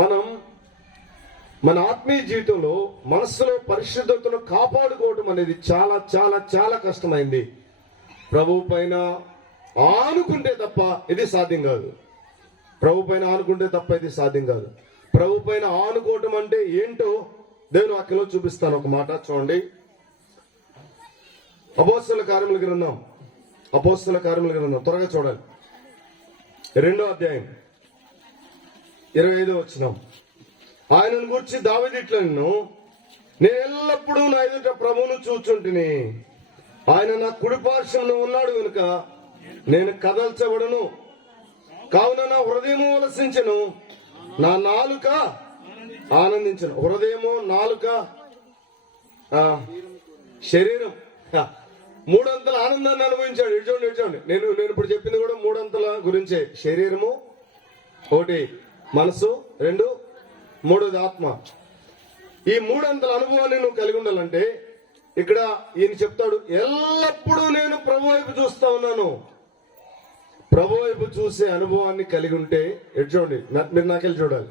మనం మన ఆత్మీయ జీవితంలో మనస్సులో పరిశుద్ధతను కాపాడుకోవటం అనేది చాలా చాలా చాలా కష్టమైంది. ప్రభువు పైన ఆనుకుంటే తప్ప ఇది సాధ్యం కాదు. ప్రభు పైన ఆనుకోవటం అంటే ఏంటో దేవుని వాక్యంలో చూపిస్తాను. ఒక మాట చూడండి. అపోస్తల కార్యముల గ్రంథం త్వరగా చూడాలి. 2వ అధ్యాయం 25వ వచనం. ఆయనను గురించి దావీదు ఇట్లనెను, నేను ఎల్లప్పుడూ నా ఎదుట ప్రభువును చూచుంటిని. ఆయన నా కుడి పార్శ్వమున ఉన్నాడు కనుక నేను కదల్చబడను. కావున నా హృదయము ఉల్లసించెను, నా నాలుక ఆనందించను. హృదయము, నాలుక, శరీరం 3 అంతల ఆనందాన్ని అనుభవించాడు. ఇడ్చోండి. నేను ఇప్పుడు చెప్పింది కూడా 3 అంతల గురించే. శరీరము 1, మనసు 2, 3ది ఆత్మ. ఈ 3 అంతల అనుభవాన్ని నువ్వు కలిగి ఉండాలంటే ఇక్కడ ఈయన చెప్తాడు, ఎల్లప్పుడూ నేను ప్రభు వైపు చూస్తా ఉన్నాను. ప్రభు వైపు చూసే అనుభవాన్ని కలిగి ఉంటే చూడండి, మీరు నాకెళ్ళి చూడాలి.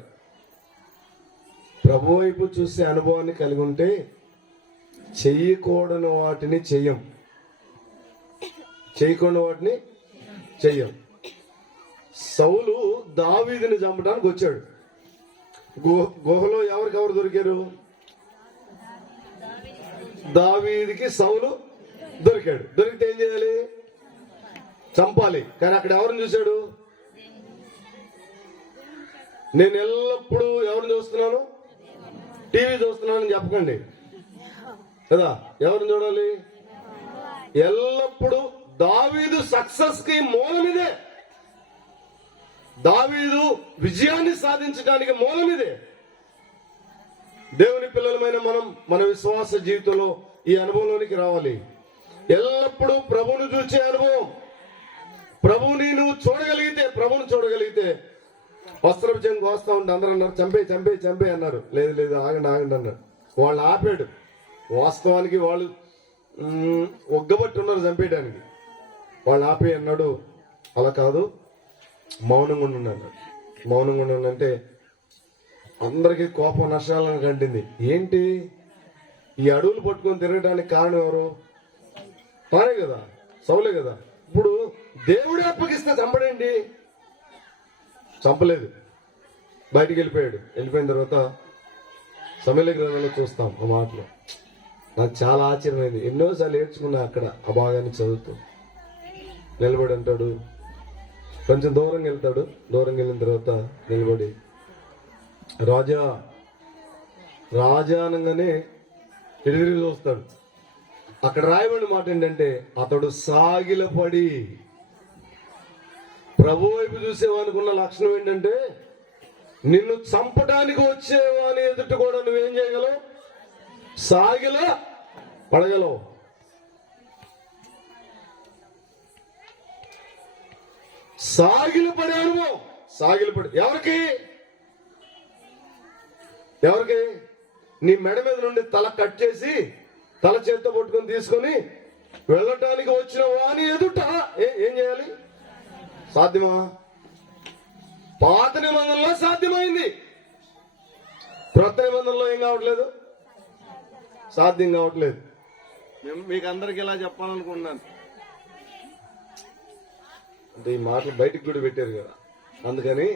ప్రభు వైపు చూసే అనుభవాన్ని కలిగి ఉంటే చెయ్యకూడని వాటిని చెయ్యం. సౌలు దావీదుని చంపడానికి వచ్చాడు. గుహలో ఎవరికెవరు దొరికారు? దావీదుకి సౌలు దొరికాడు. దొరికితే ఏం చేయాలి? చంపాలి. కానీ అక్కడ ఎవరిని చూశాడు? నేను ఎల్లప్పుడూ ఎవరిని చూస్తున్నాను? టీవీ చూస్తున్నానని చెప్పకండి కదా. ఎవరిని చూడాలి? ఎల్లప్పుడూ దావీదు సక్సెస్ కి మూలమిదే. దావీదు విజయాన్ని సాధించడానికి మూలమిదే. దేవుని పిల్లలమైన మనం మన విశ్వాస జీవితంలో ఈ అనుభవంలోనికి రావాలి. ఎల్లప్పుడూ ప్రభువును చూసే అనుభవం. ప్రభువుని నువ్వు ప్రభువుని చూడగలిగితే వస్త్రపు చెంగు కోస్తా ఉంటే అందరూ అన్నారు చంపే అన్నారు. లేదు ఆగండి అన్నారు. వాళ్ళు ఆపాడు. వాస్తవానికి వాళ్ళు ఒగ్గబట్టి ఉన్నారు చంపేయడానికి. వాళ్ళు ఆపే అన్నాడు, అలా కాదు మౌనంగా ఉండు. మౌనంగా ఉండంటే అందరికీ కోపం నష్టాలను కంటింది. ఏంటి ఈ అడవులు పట్టుకొని తిరగడానికి కారణం ఎవరు? తానే కదా, సౌలే కదా. ఇప్పుడు దేవుడే అప్పగిస్తే చంపడండి. చంపలేదు, బయటికి వెళ్ళిపోయాడు. వెళ్ళిపోయిన తర్వాత సమయల గ్రంథంలో చూస్తాం ఆ మాటలు. నాకు చాలా ఆశ్చర్యమైంది. ఎన్నోసార్లు ఏడ్చుకున్నా అక్కడ ఆ భాగాన్ని చదువుతూ. నిలబడి అంటాడు, కొంచెం దూరంగా వెళ్తాడు. దూరంగా వెళ్ళిన తర్వాత నిలబడి రాజా అనగానే తిరిగి చూస్తాడు. అక్కడ రాయబడిన మాట ఏంటంటే అతడు సాగిలపడి ప్రభు వైపు చూసేవానుకున్న లక్షణం ఏంటంటే నిన్ను చంపడానికి వచ్చేవాని ఎదుట కూడా నువ్వేం చేయగలవు? సాగిల పడగలవు. సాగిలపడే అనుభవం. సాగిలపడి ఎవరికి? నీ మెడ మీద నుండి తల కట్ చేసి తల చేత్తో పట్టుకొని తీసుకొని వెళ్ళటానికి వచ్చిన వాని ఎదుట ఏం చేయాలి? సాధ్యమా? పాత నిబంధనలో సాధ్యమైంది. క్రొత్త నిబంధనలో ఏం కావట్లేదు? సాధ్యం కావట్లేదు. మీకు అందరికి ఇలా చెప్పాలనుకుంటున్నాను. అంటే ఈ మాటలు బయటికి కూడా పెట్టారు కదా, అందుకని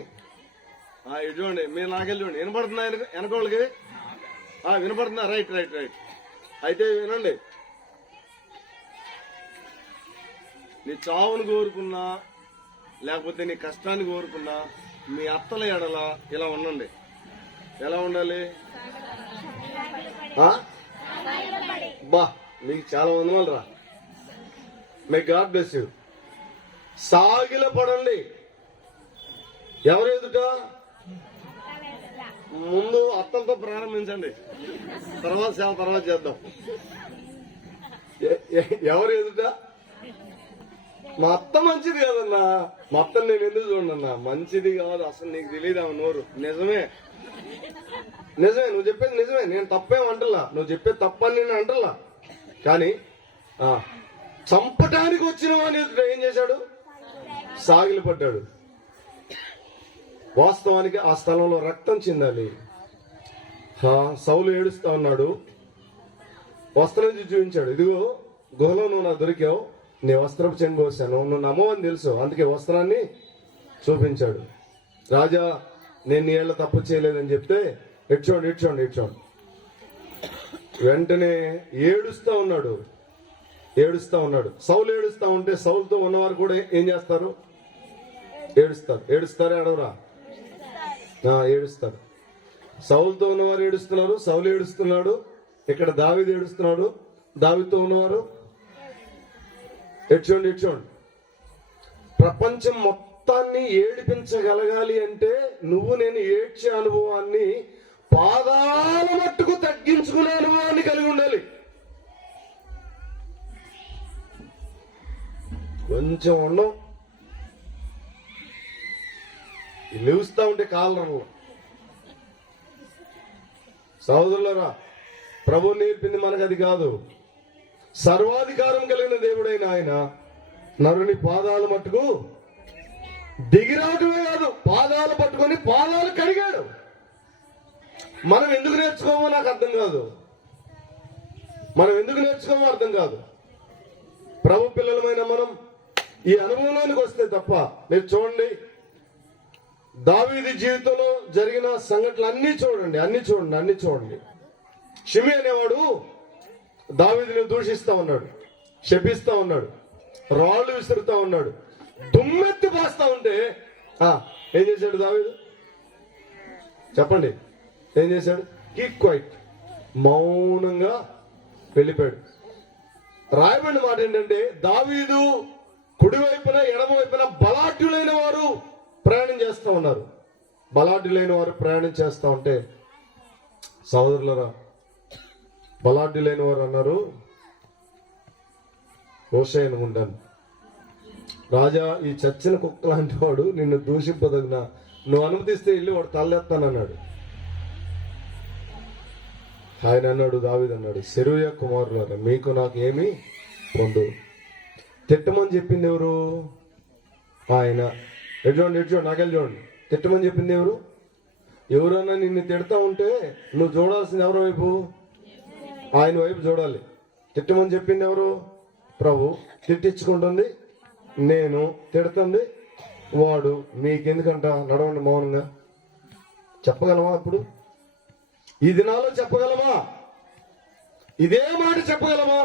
ఇటు చూడండి. మీరు నాకెళ్ళి చూడండి. వినపడుతున్నా వెనకోళ్ళకి? వినపడుతున్నా? రైట్. అయితే వినండి. నీ చావును కోరుకున్నా లేకపోతే నీ కష్టాన్ని కోరుకున్నా మీ అత్తల ఎడల ఇలా ఉండండి. ఎలా ఉండాలి? బా, మీకు చాలా వందనాలు రా. May God bless you. సాగిల పడండి. ఎవరు ఎదుట? ముందు అత్తలతో ప్రారంభించండి, తర్వాత సేవ తర్వాత చేద్దాం. ఎవరు ఎదుట? మా అత్త మంచిది కాదన్నా. మా అత్తని నేను ఎందుకు చూడన్నా? మంచిది కాదు అసలు. నీకు తెలియదా నోరు? నిజమే నువ్వు చెప్పేది నిజమే. నేను తప్పేం అంటలా. నువ్వు చెప్పేది తప్పని నేను అంటలా. కానీ చంపటానికి వచ్చిన వాడిని ఏం చేశాడు? సాగిలి పడ్డాడు. వాస్తవానికి ఆ స్థలంలో రక్తం చిందాలి. సౌలు ఏడుస్తా ఉన్నాడు. వస్త్రం చూపించాడు. ఇదిగో గుహలో నువ్వు నాకు దొరికావు, నీ వస్త్రపు చెంగు కోసాను, నువ్వు నమ్మవని తెలుసు, అందుకే వస్త్రాన్ని చూపించాడు. రాజా, నేను నీ ఏళ్ళ తప్పు చేయలేదని చెప్తే ఇడ్చోండి. వెంటనే ఏడుస్తా ఉన్నాడు. సౌలు ఏడుస్తా ఉంటే సౌలుతో ఉన్నవారు కూడా ఏం చేస్తారు? ఏడుస్తారా? అడవరా? ఏడుస్తారు. సౌలుతో ఉన్నవారు ఏడుస్తున్నారు, సౌలు ఏడుస్తున్నాడు. ఇక్కడ దావీదు ఏడుస్తున్నాడు, దావీదుతో ఉన్నవారు ఇడ్చోండి. ప్రపంచం మొత్తాన్ని ఏడిపించగలగాలి అంటే నువ్వు నేను ఏడ్చే అనుభవాన్ని పాదాల మట్టుకు తగ్గించుకునే అనుభవాన్ని కలిగి ఉండాలి. కొంచెం ఉండవు. లేవుస్తా ఉంటే కాలరంలో. సహోదరులరా, ప్రభు నేర్పింది మనకు అది కాదు. సర్వాధికారం కలిగిన దేవుడైన ఆయన నరుని పాదాలు మట్టుకు దిగిరావటమే కాదు, పాదాలు పట్టుకొని పాదాలు కడిగాడు. మనం ఎందుకు నేర్చుకోమో నాకు అర్థం కాదు. ప్రభు పిల్లలమైన మనం ఈ అనుభవంలోనికి వస్తే తప్ప. మీరు చూడండి, దావీదు జీవితంలో జరిగిన సంఘటనలు అన్ని చూడండి. షిమి అనేవాడు దావీదుని దూషిస్తా ఉన్నాడు, శపిస్తా ఉన్నాడు, రాళ్ళు విసురుతా ఉన్నాడు, దుమ్మెత్తి పోస్తా ఉంటే ఏం చేశాడు దావీదు? చెప్పండి, ఏం చేశాడు? కీప్ క్వైట్, మౌనంగా వెళ్ళిపోయాడు. రాయబడిన మాట ఏంటంటే, దావీదు కుడివైపున ఎడమవైపున బలాఢ్యులైన వారు ప్రయాణం చేస్తూ ఉన్నారు. బలాఢ్యులైన వారు ప్రయాణం చేస్తూ ఉంటే, సహోదరులరా, బలాఢ్యులైన వారు అన్నారు, హోషేయను ఉండాను, రాజా ఈ చచ్చిన కుక్క లాంటి వాడు నిన్ను దూషింపదగిన, నువ్వు అనుమతిస్తే ఇల్లు వాడు తలెత్తానన్నాడు. ఆయన అన్నాడు, దావీదు అన్నాడు, సెరూయా కుమారులారా, మీకు నాకు ఏమి పొందు. తిట్టమని చెప్పింది ఎవరు? ఆయన. ఎటు చూడండి, నాకెళ్ళి చూడండి. తిట్టమని చెప్పింది ఎవరు? ఎవరన్నా నిన్ను తిడతా ఉంటే నువ్వు చూడాల్సింది ఎవరి వైపు? ఆయన వైపు చూడాలి. తిట్టమని చెప్పింది ఎవరు? ప్రభు. తిట్టించుకుంటుంది నేను, తిడుతుంది వాడు. మీకెందుకంట? నడవండి మౌనంగా. చెప్పగలమా? ఇప్పుడు ఈ దినాల్లో చెప్పగలమా? ఇదే మాట చెప్పగలమా?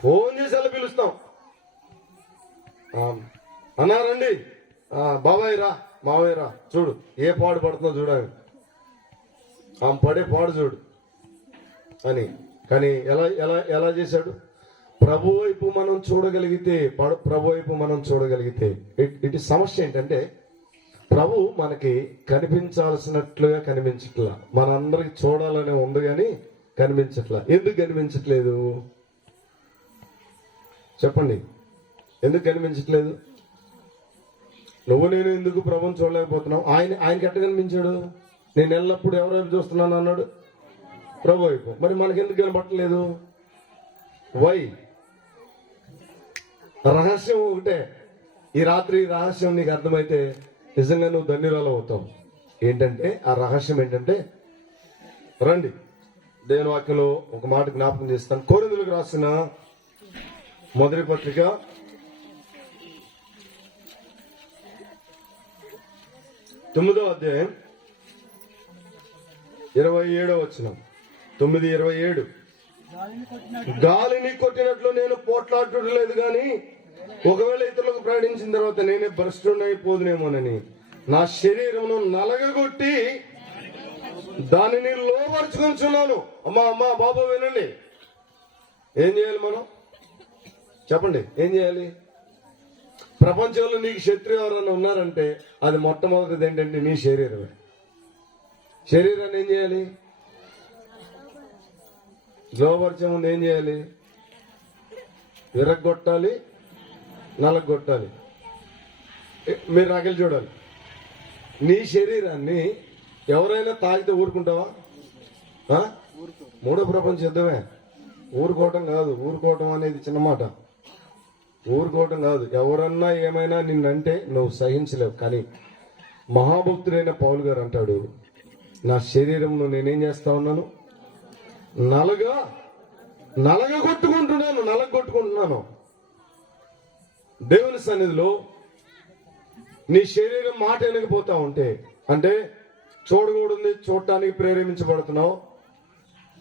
ఫోన్ చేసి అలా పిలుస్తాం, అన్నారండి, బాబాయ్ రా, మావయ్య రా, చూడు ఏ పాడు పడుతుందో చూడాలి, ఆమె పడే పాడు చూడు అని. కానీ ఎలా ఎలా ఎలా చేశాడు? ప్రభు వైపు మనం చూడగలిగితే, ప్రభు వైపు మనం చూడగలిగితే, ఇటు సమస్య ఏంటంటే, ప్రభు మనకి కనిపించాల్సినట్లుగా కనిపించట్లా. మనందరికి చూడాలనే ఉంది కానీ కనిపించట్లా. ఎందుకు కనిపించట్లేదు చెప్పండి? ఎందుకు కనిపించట్లేదు? నువ్వు నేను ఎందుకు ప్రభుని చూడలేకపోతున్నావు? ఆయనకి ఎట్ట కనిపించాడు? నేను ఎల్లప్పుడు ఎవరి వైపు చూస్తున్నాను అన్నాడు? ప్రభు వైపు. మరి మనకెందుకు కనబట్టలేదు? వై? రహస్యం ఒకటే. ఈ రాత్రి రహస్యం నీకు అర్థమైతే నిజంగా నువ్వు ధన్యురాలు అవుతావు. ఏంటంటే ఆ రహస్యం ఏంటంటే, రండి దేవుని వాక్యంలో ఒక మాట జ్ఞాపకం చేస్తాను. కొరింథీయులకు రాసిన మొదటి పత్రిక 9వ అధ్యాయం 27వ వచనం. 9:27. గాలిని కొట్టినట్లు నేను పోట్లాడటం లేదు గాని, ఒకవేళ ఇతరులకు ప్రకటించిన తర్వాత నేనే భ్రష్టుడైపోదునేమోనని నా శరీరమును నలగగొట్టి దానిని లోపరుచుకుంటున్నాను. అమ్మా బాబు వినండి. ఏం చేయాలి మనం? చెప్పండి, ఏం చేయాలి? ప్రపంచంలో నీకు శత్రువు ఎవరన్నా ఉన్నారంటే అది మొట్టమొదటిది ఏంటంటే నీ శరీరమే. శరీరాన్ని ఏం చేయాలి? లోపరిచే ముందు ఏం చేయాలి? విరగొట్టాలి, నలగొట్టాలి. మీరు నాకెళ్ళి చూడాలి. నీ శరీరాన్ని ఎవరైనా తాగితే ఊరుకుంటావా? మూడో ప్రపంచ యుద్ధమే. ఊరుకోవటం కాదు. ఊరుకోవటం అనేది చిన్న మాట. ఊరుకోవటం కాదు. ఎవరన్నా ఏమైనా నిన్నంటే నువ్వు సహించలేవు. కానీ మహాభక్తుడైన పౌలు గారు అంటాడు, నా శరీరంలో నేనేం చేస్తా ఉన్నాను? నలగొట్టుకుంటున్నాను. దేవుని సన్నిధిలో నీ శరీరం మాట వెనకపోతా ఉంటే, అంటే చూడకూడదు చూడటానికి ప్రేరేపించబడుతున్నావు,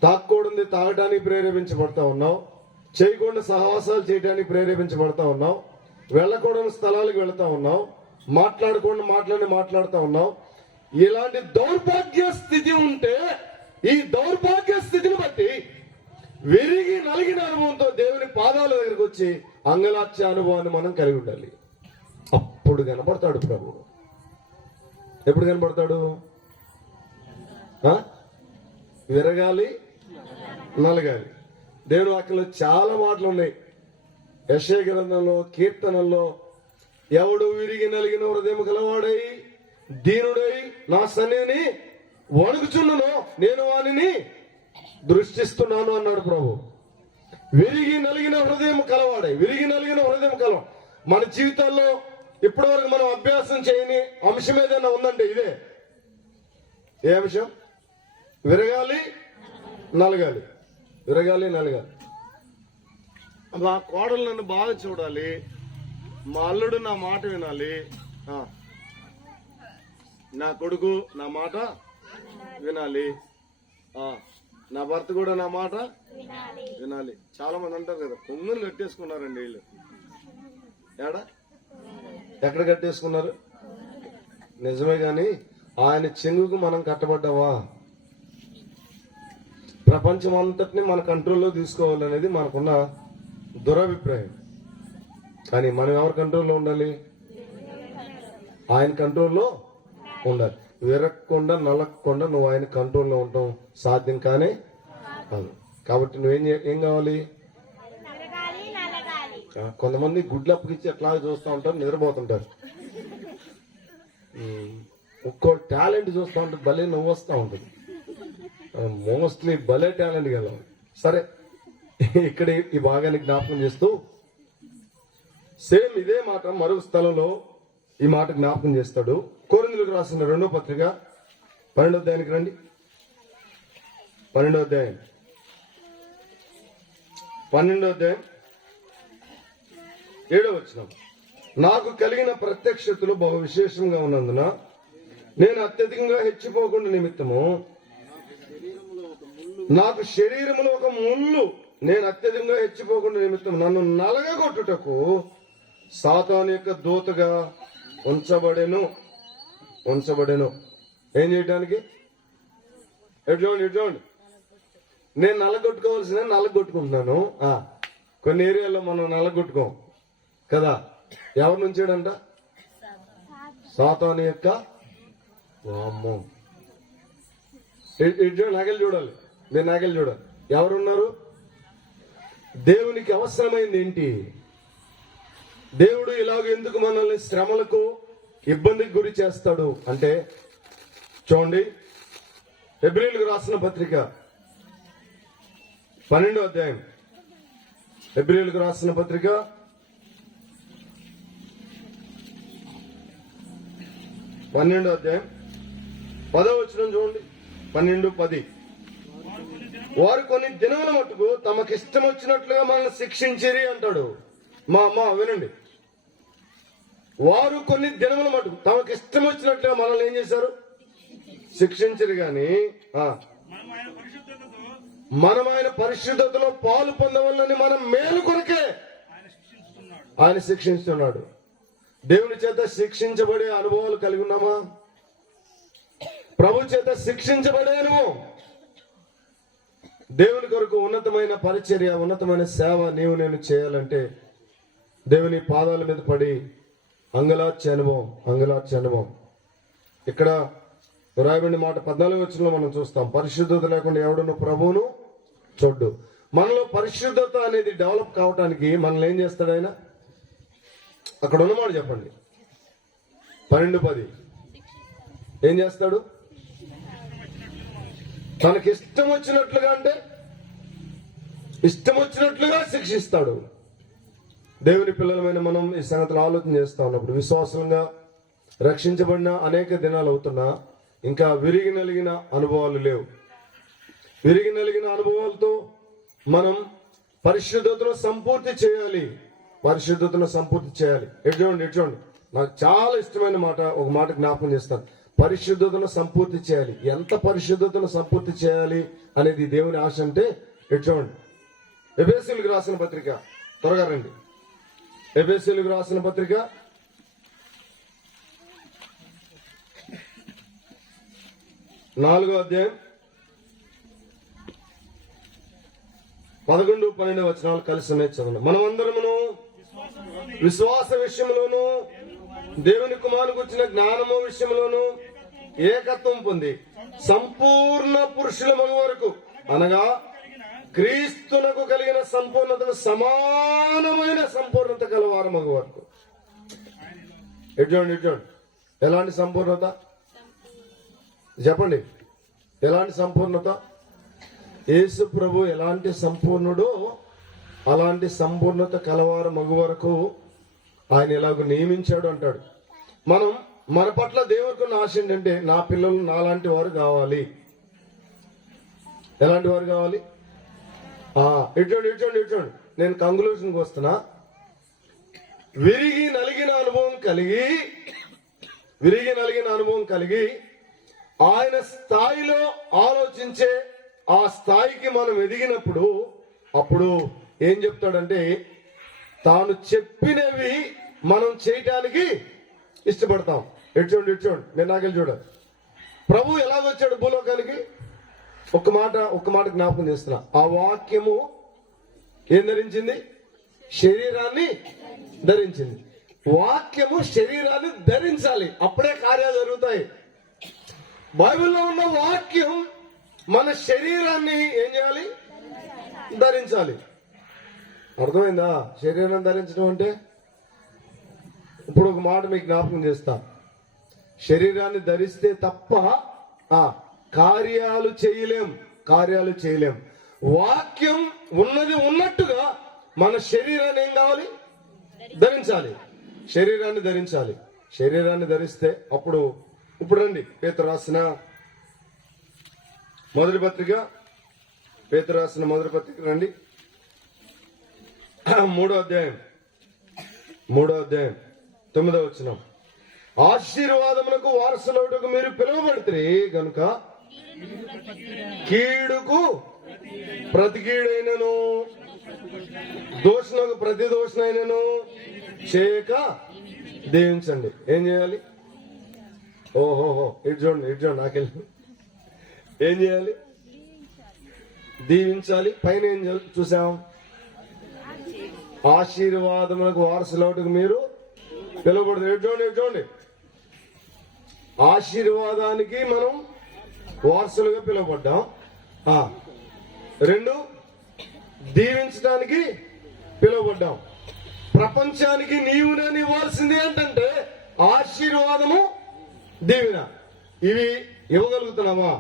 తాగకూడదు తాగటానికి ప్రేరేపించబడతా ఉన్నావు, చేయకుండా సహవాసాలు చేయడానికి ప్రేరేపించబడతా ఉన్నావు, వెళ్ళకూడని స్థలాలకు వెళతా ఉన్నావు, మాట్లాడుతా ఉన్నావు. ఇలాంటి దౌర్భాగ్య స్థితి ఉంటే, ఈ దౌర్భాగ్య స్థితిని బట్టి విరిగి నలిగిన అనుభవంతో దేవుని పాదాల దగ్గరకు వచ్చి అంగలార్చే అనుభవాన్ని మనం కలిగి ఉండాలి. అప్పుడు కనపడతాడు ప్రభు. ఎప్పుడు కనపడతాడు? విరగాలి, నలగాలి. దేవుని వాక్యంలో చాలా మాటలు ఉన్నాయి. యెషయా గ్రంథంలో, కీర్తనల్లో, ఎవడు విరిగి నలిగిన హృదయం కలవాడై దీనుడై నా సన్నిధిని వణుకుచున్నను, నేను వానిని దృష్టిస్తున్నాను అన్నాడు ప్రభు. విరిగి నలిగిన హృదయం కలవాడై, మన జీవితాల్లో ఇప్పటి వరకు మనం అభ్యాసం చేయని అంశం ఏదైనా ఉందంటే ఇదే. ఏ అంశం? విరగాలి, నలగాలి. మా కోడలు నన్ను బాగా చూడాలి, మా అల్లుడు నా మాట వినాలి, నా కొడుకు నా మాట వినాలి, నా భర్త కూడా నా మాట వినాలి. చాలా మంది అంటారు కదా, కొంగుని కట్టేసుకున్నారండి వీళ్ళు. ఏడా ఎక్కడ కట్టేసుకున్నారు? నిజమే గాని ఆయన చెంగుకు మనం కట్టబడ్డావా? ప్రపంచం అంతటిని మన కంట్రోల్లో తీసుకోవాలనేది మనకున్న దురభిప్రాయం. కానీ మనం ఎవరి కంట్రోల్లో ఉండాలి? ఆయన కంట్రోల్లో ఉండాలి. విరక్కుండా నలక్కుండా నువ్వు ఆయన కంట్రోల్లో ఉండటం సాధ్యం కానే కాదు. కాబట్టి ఏం కావాలి? కొంతమంది గుడ్లు అప్పగిచ్చి ఎట్లా చూస్తూ ఉంటారు, నిద్రపోతుంటారు. ఒక్కో టాలెంట్ చూస్తూ ఉంటారు, భలే నవ్వు వస్తూ ఉంటుంది. మోస్ట్లీ భలే టాలెంట్ గల. సరే, ఇక్కడ ఈ భాగాన్ని జ్ఞాపకం చేస్తూ సేమ్ ఇదే మాట మరొక స్థలంలో ఈ మాట జ్ఞాపకం చేస్తాడు. కొరింథీయులకు రాసిన 2వ పత్రిక 12వ అధ్యాయానికి రండి. 12వ అధ్యాయం 7వ వచనం. నాకు కలిగిన ప్రత్యక్షతలు బహు విశేషంగా ఉన్నందున నేను అత్యధికంగా హెచ్చిపోకుండా నిమిత్తము నాకు శరీరములో ఒక ముళ్ళు నేను అత్యధికంగా హెచ్చిపోకుండా నిమిత్తం నన్ను నలగగొట్టుటకు సాతాను యొక్క దూతగా ఉంచబడెను. ఏం చేయడానికి? ఎట్లోండి నేను నలగొట్టుకోవాల్సిన నలగొట్టుకుంటున్నాను. కొన్ని ఏరియాల్లో మనం నలగొట్టుకోం కదా. ఎవరి నుంచాడంట? సాతాను యొక్క. వామ్మో, నాగలు చూడాలి, మీరు నాగలు చూడాలి. ఎవరున్నారు? దేవునికి అవసరమైంది ఏంటి? దేవుడు ఇలాగ ఎందుకు మనల్ని శ్రమలకు ఇబ్బందికి గురి చేస్తాడు అంటే, చూడండి, హెబ్రీయులకు రాసిన పత్రిక 12వ అధ్యాయం. హెబ్రీయులకు రాసిన పత్రిక 12వ అధ్యాయం 10వ వచనం చూడండి. 12:10. వారు కొన్ని దినముల మట్టుకు తమకిష్టం వచ్చినట్లుగా మనల్ని శిక్షించిరి అంటాడు. మా వినండి, వారు కొన్ని దినముల మటుకు తమకిష్టం వచ్చినట్లుగా మనల్ని ఏం చేశారు? శిక్షించరు. గాని మనం ఆయన పరిశుద్ధతలో పాలు పొందవలని మనం మేలు కొరకే ఆయన శిక్షిస్తున్నాడు. దేవుని చేత శిక్షించబడే అనుభవాలు కలిగి ఉన్నామా? ప్రభు చేత శిక్షించబడే అనుభవం. దేవుని కొరకు ఉన్నతమైన పరిచర్య, ఉన్నతమైన సేవ నీవు నేను చేయాలంటే దేవుని పాదాల మీద పడి అంగలార్చే అనుభవం. ఇక్కడ రాయబడిన మాట 14వ వచనంలో మనం చూస్తాం, పరిశుద్ధత లేకుండా ఎవడును ప్రభువును చూడ్డు. మనలో పరిశుద్ధత అనేది డెవలప్ కావటానికి మనల్ని ఏం చేస్తాడు ఆయన? అక్కడ ఉన్నమాట చెప్పండి. 12:10 ఏం చేస్తాడు? తనకి ఇష్టం వచ్చినట్లుగా, అంటే ఇష్టం వచ్చినట్లుగా శిక్షిస్తాడు. దేవుని పిల్లలమైన మనం ఈ సంగతులు ఆలోచన చేస్తా ఉన్నప్పుడు విశ్వాసంగా రక్షించబడిన అనేక దినాలు అవుతున్నా ఇంకా విరిగి నలిగిన అనుభవాలు లేవు. విరిగి నలిగిన అనుభవాలతో మనం పరిశుద్ధతను సంపూర్తి చేయాలి. ఎటువంటి నాకు చాలా ఇష్టమైన మాట, ఒక మాట జ్ఞాపకం చేస్తాను. పరిశుద్ధతను సంపూర్తి చేయాలి. ఎంత పరిశుద్ధతను సంపూర్తి చేయాలి అనేది దేవుని ఆశ అంటే ఎటువంటి? ఎఫెసీయులకు రాసిన పత్రిక, త్వరగా రండి. ఎఫెసీయులకు రాసిన పత్రిక 4వ అధ్యాయం 11, 12 వచనాలు కలిసి ఉన్నాయి, చదవండి. మనమందరమును విశ్వాస విషయంలోను దేవుని కుమారునికి వచ్చిన జ్ఞానము విషయంలోను ఏకత్వం పొంది సంపూర్ణ పురుషుల మగ వరకు, అనగా క్రీస్తునకు కలిగిన సంపూర్ణతకు సమానమైన సంపూర్ణత కలవారు మగ వరకు. ఎటువంటి ఎలాంటి సంపూర్ణత చెప్పండి? ఎలాంటి సంపూర్ణత? యేసు ప్రభు ఎలాంటి సంపూర్ణుడో అలాంటి సంపూర్ణత కలవారు మగ వరకు ఆయన ఎలాగో నియమించాడు అంటాడు. మనం మన పట్ల దేవునికి ఉన్న ఆశ ఏంటంటే, నా పిల్లలు నాలాంటి వారు కావాలి. ఎలాంటి వారు కావాలి? ఇటువంటి నేను కంక్లూషన్కి వస్తున్నా. విరిగి నలిగిన అనుభవం కలిగి ఆయన స్థాయిలో ఆలోచించే ఆ స్థాయికి మనం ఎదిగినప్పుడు అప్పుడు ఏం చెప్తాడంటే తాను చెప్పినవి మనం చేయటానికి ఇష్టపడతాం. ఎటు చూడండి నేను నాకెళ్ళి చూడ ప్రభు ఎలాగొచ్చాడు భూలోకానికి. ఒక్క మాట జ్ఞాపకం చేస్తున్నా. ఆ వాక్యము ఏం ధరించింది? శరీరాన్ని ధరించింది. వాక్యము శరీరాన్ని ధరించాలి, అప్పుడే కార్యాలు జరుగుతాయి. బైబిల్లో ఉన్న వాక్యం మన శరీరాన్ని ఏం చేయాలి? ధరించాలి. అర్థమైందా? శరీరాన్ని ధరించడం అంటే ఇప్పుడు ఒక మాట మీకు జ్ఞాపకం చేస్తా. శరీరాన్ని ధరిస్తే తప్ప కార్యాలు చేయలేం. వాక్యం ఉన్నది ఉన్నట్టుగా మన శరీరాన్ని ఏం కావాలి? ధరించాలి. శరీరాన్ని ధరిస్తే ఇప్పుడు రండి పేతురు రాసిన మొదటి పత్రిక రండి. 3వ అధ్యాయం 9వ వచనం. ఆశీర్వాదమునకు వారసులవుటకు మీరు పిలువబడితే గనుక కీడుకు ప్రతి కీడైనను దోషణకు ప్రతి దోషణైనను చేయక దీవించండి. ఏం చేయాలి? ఓహోహో ఇటు చూడండి నాకెళ్ళి. ఏం చేయాలి? దీవించాలి. పైన ఏం చూసాం? ఆశీర్వాదములకు వారసులవుటకు మీరు పిలువబడదు. ఇటు చూడండి. ఆశీర్వాదానికి మనం వారసులుగా పిలువబడ్డాం. 2 దీవించడానికి పిలువబడ్డాం. ప్రపంచానికి నీవు నేను ఇవ్వాల్సింది ఏంటంటే ఆశీర్వాదము, దీవెన. ఇవి ఇవ్వగలుగుతున్నామా?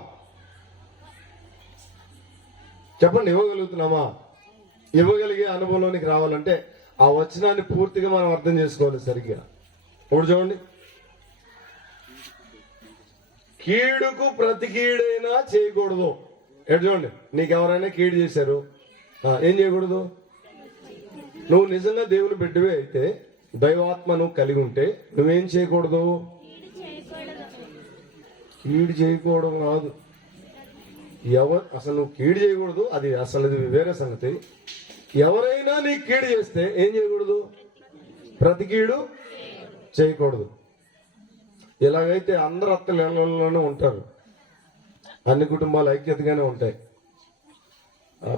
చెప్పండి, ఇవ్వగలుగుతున్నామా? ఇవ్వగలిగే అనుభవంలోనికి రావాలంటే ఆ వచనాన్ని పూర్తిగా మనం అర్థం చేసుకోవాలి సరిగ్గా. ఇప్పుడు చూడండి, కీడుకు ప్రతి కీడైనా చేయకూడదు. ఎటు చూడండి, నీకెవరైనా కీడు చేశారు, ఏం చేయకూడదు? నువ్వు నిజంగా దేవుని బిడ్డవే అయితే, దైవాత్మ నువ్వు కలిగి ఉంటే నువ్వేం చేయకూడదు? కీడు చేయకూడదు కాదు. అసలు నువ్వు కీడు చేయకూడదు, అది వేరే సంగతి. ఎవరైనా నీకు కీడు చేస్తే ఏం చేయకూడదు? ప్రతి కీడు చేయకూడదు. ఇలాగైతే అందరు అత్తలు ఇళ్లలోనే ఉంటారు, అన్ని కుటుంబాలు ఐక్యతగానే ఉంటాయి.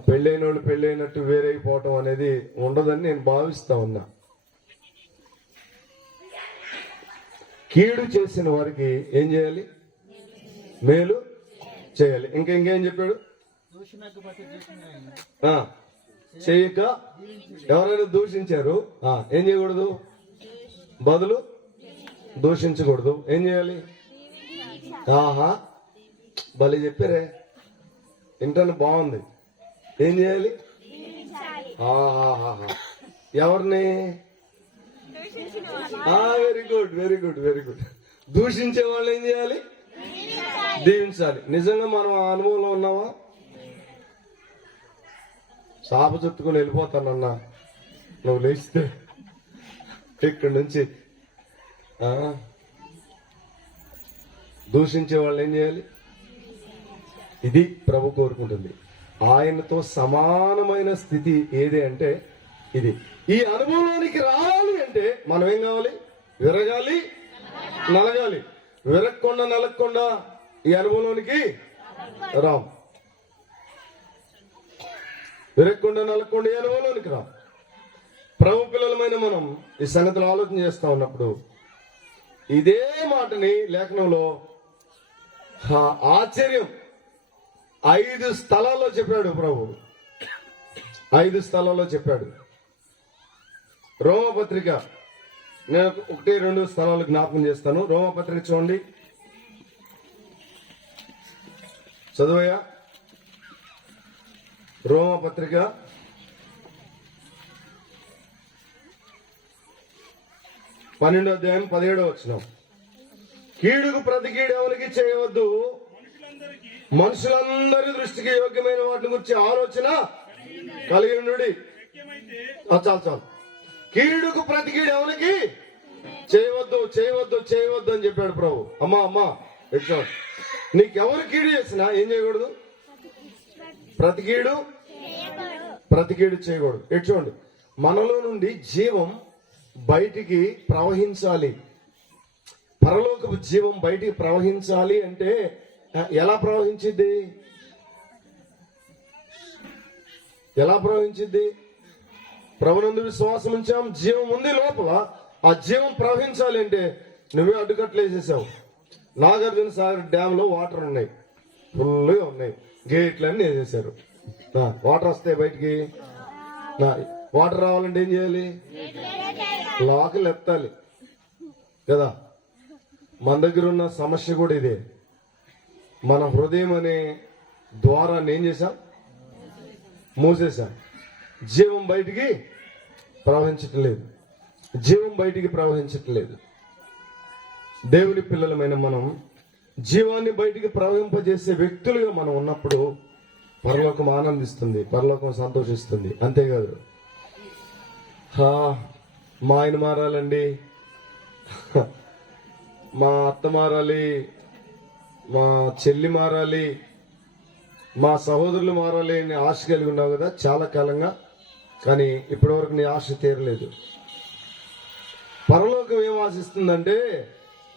పెళ్ళైన వాళ్ళు పెళ్ళైనట్టు వేరైపోవటం అనేది ఉండదని నేను భావిస్తా ఉన్నా. కీడు చేసిన వారికి ఏం చేయాలి? మేలు చేయాలి. ఇంకేం చెప్పాడు? చేయక ఎవరైనా దూషించారు, ఏం చేయకూడదు? బదులు దూషించకూడదు. ఏం చేయాలి? భలే చెప్పారే, ఇంటర్ని బాగుంది. ఏం చేయాలి? ఎవరిని? Very good. దూషించే వాళ్ళు ఏం చేయాలి? దీవించాలి. నిజంగా మనం ఆ అనుభవంలో ఉన్నావా? చాప చుట్టుకుని వెళ్ళిపోతానన్నా నువ్వు లేస్తే ఇక్కడి నుంచి. దూషించే వాళ్ళు ఏం చేయాలి? ఇది ప్రభు కోరుకుంటుంది. ఆయనతో సమానమైన స్థితి ఏది అంటే ఇది. ఈ అనుభవంలోనికి రావాలి అంటే మనం ఏం కావాలి? విరగాలి, నలగాలి. విరగకుండా నలగకుండా ఈ అనుభవంలోనికి రాం. విరగకుండా నలగకుండా ఈ అనుభవంలోనికి రాం. ప్రభు పిల్లలమైన మనం ఈ సంగతులు ఆలోచన చేస్తా ఉన్నప్పుడు ఇదే మాటని లేఖనంలో ఆశ్చర్యం 5 స్థలాల్లో చెప్పాడు ప్రభు. 5 స్థలాల్లో చెప్పాడు. రోమపత్రిక, నేను 1-2 స్థలాలు జ్ఞాపకం చేస్తాను. రోమపత్రిక చూడండి, చదువయ్యా. రోమపత్రిక 12వ అధ్యాయం 17వ వచనం. కీడుకు ప్రతి కీడు ఎవరికి చేయవద్దు, మనుషులందరి దృష్టికి యోగ్యమైన వాటిని గురించి ఆలోచన కలిగి ఉండు. చాలు. కీడుకు ప్రతి కీడు ఎవరికి చేయవద్దు అని చెప్పాడు ప్రభు. అమ్మా ఎగ్జామ్, నీకెవరు కీడు చేసినా ఏం చేయకూడదు? ప్రతికీడు చేయకూడదు. ఎటు చూడండి, మనలో నుండి జీవం బయటికి ప్రవహించాలి. పరలోకపు జీవం బయటికి ప్రవహించాలి అంటే ఎలా ప్రవహించిద్ది? ప్రభునందు విశ్వాసం ఉంచాం, జీవం ఉంది లోపల. ఆ జీవం ప్రవహించాలి అంటే నువ్వే అడ్డుకట్లు వేసేసావు. నాగార్జున సాగర్ డ్యామ్ లో వాటర్ ఉన్నాయి, ఫుల్గా ఉన్నాయి, గేట్లన్నీ వేసేసారు. వాటర్ వస్తాయి బయటికి. వాటర్ రావాలంటే ఏం చేయాలి? లోకలు ఎత్తాలి కదా. మన దగ్గర ఉన్న సమస్య కూడా ఇదే. మన హృదయం అనే ద్వారాన్ని ఏం చేశాం? మూసేశాం. జీవం బయటికి ప్రవహించటం లేదు. దేవుని పిల్లలమైన మనం జీవాన్ని బయటికి ప్రవహింపజేసే వ్యక్తులుగా మనం ఉన్నప్పుడు పరలోకం ఆనందిస్తుంది, పరలోకం సంతోషిస్తుంది. అంతేకాదు, మా ఆయన మారాలండి, మా అత్త మారాలి, మా చెల్లి మారాలి, మా సహోదరులు మారాలి అని ఆశ కలిగి ఉన్నావు కదా చాలా కాలంగా. కానీ ఇప్పటి వరకు నీ ఆశ తీరలేదు. పరలోకం ఏం ఆశిస్తుందంటే,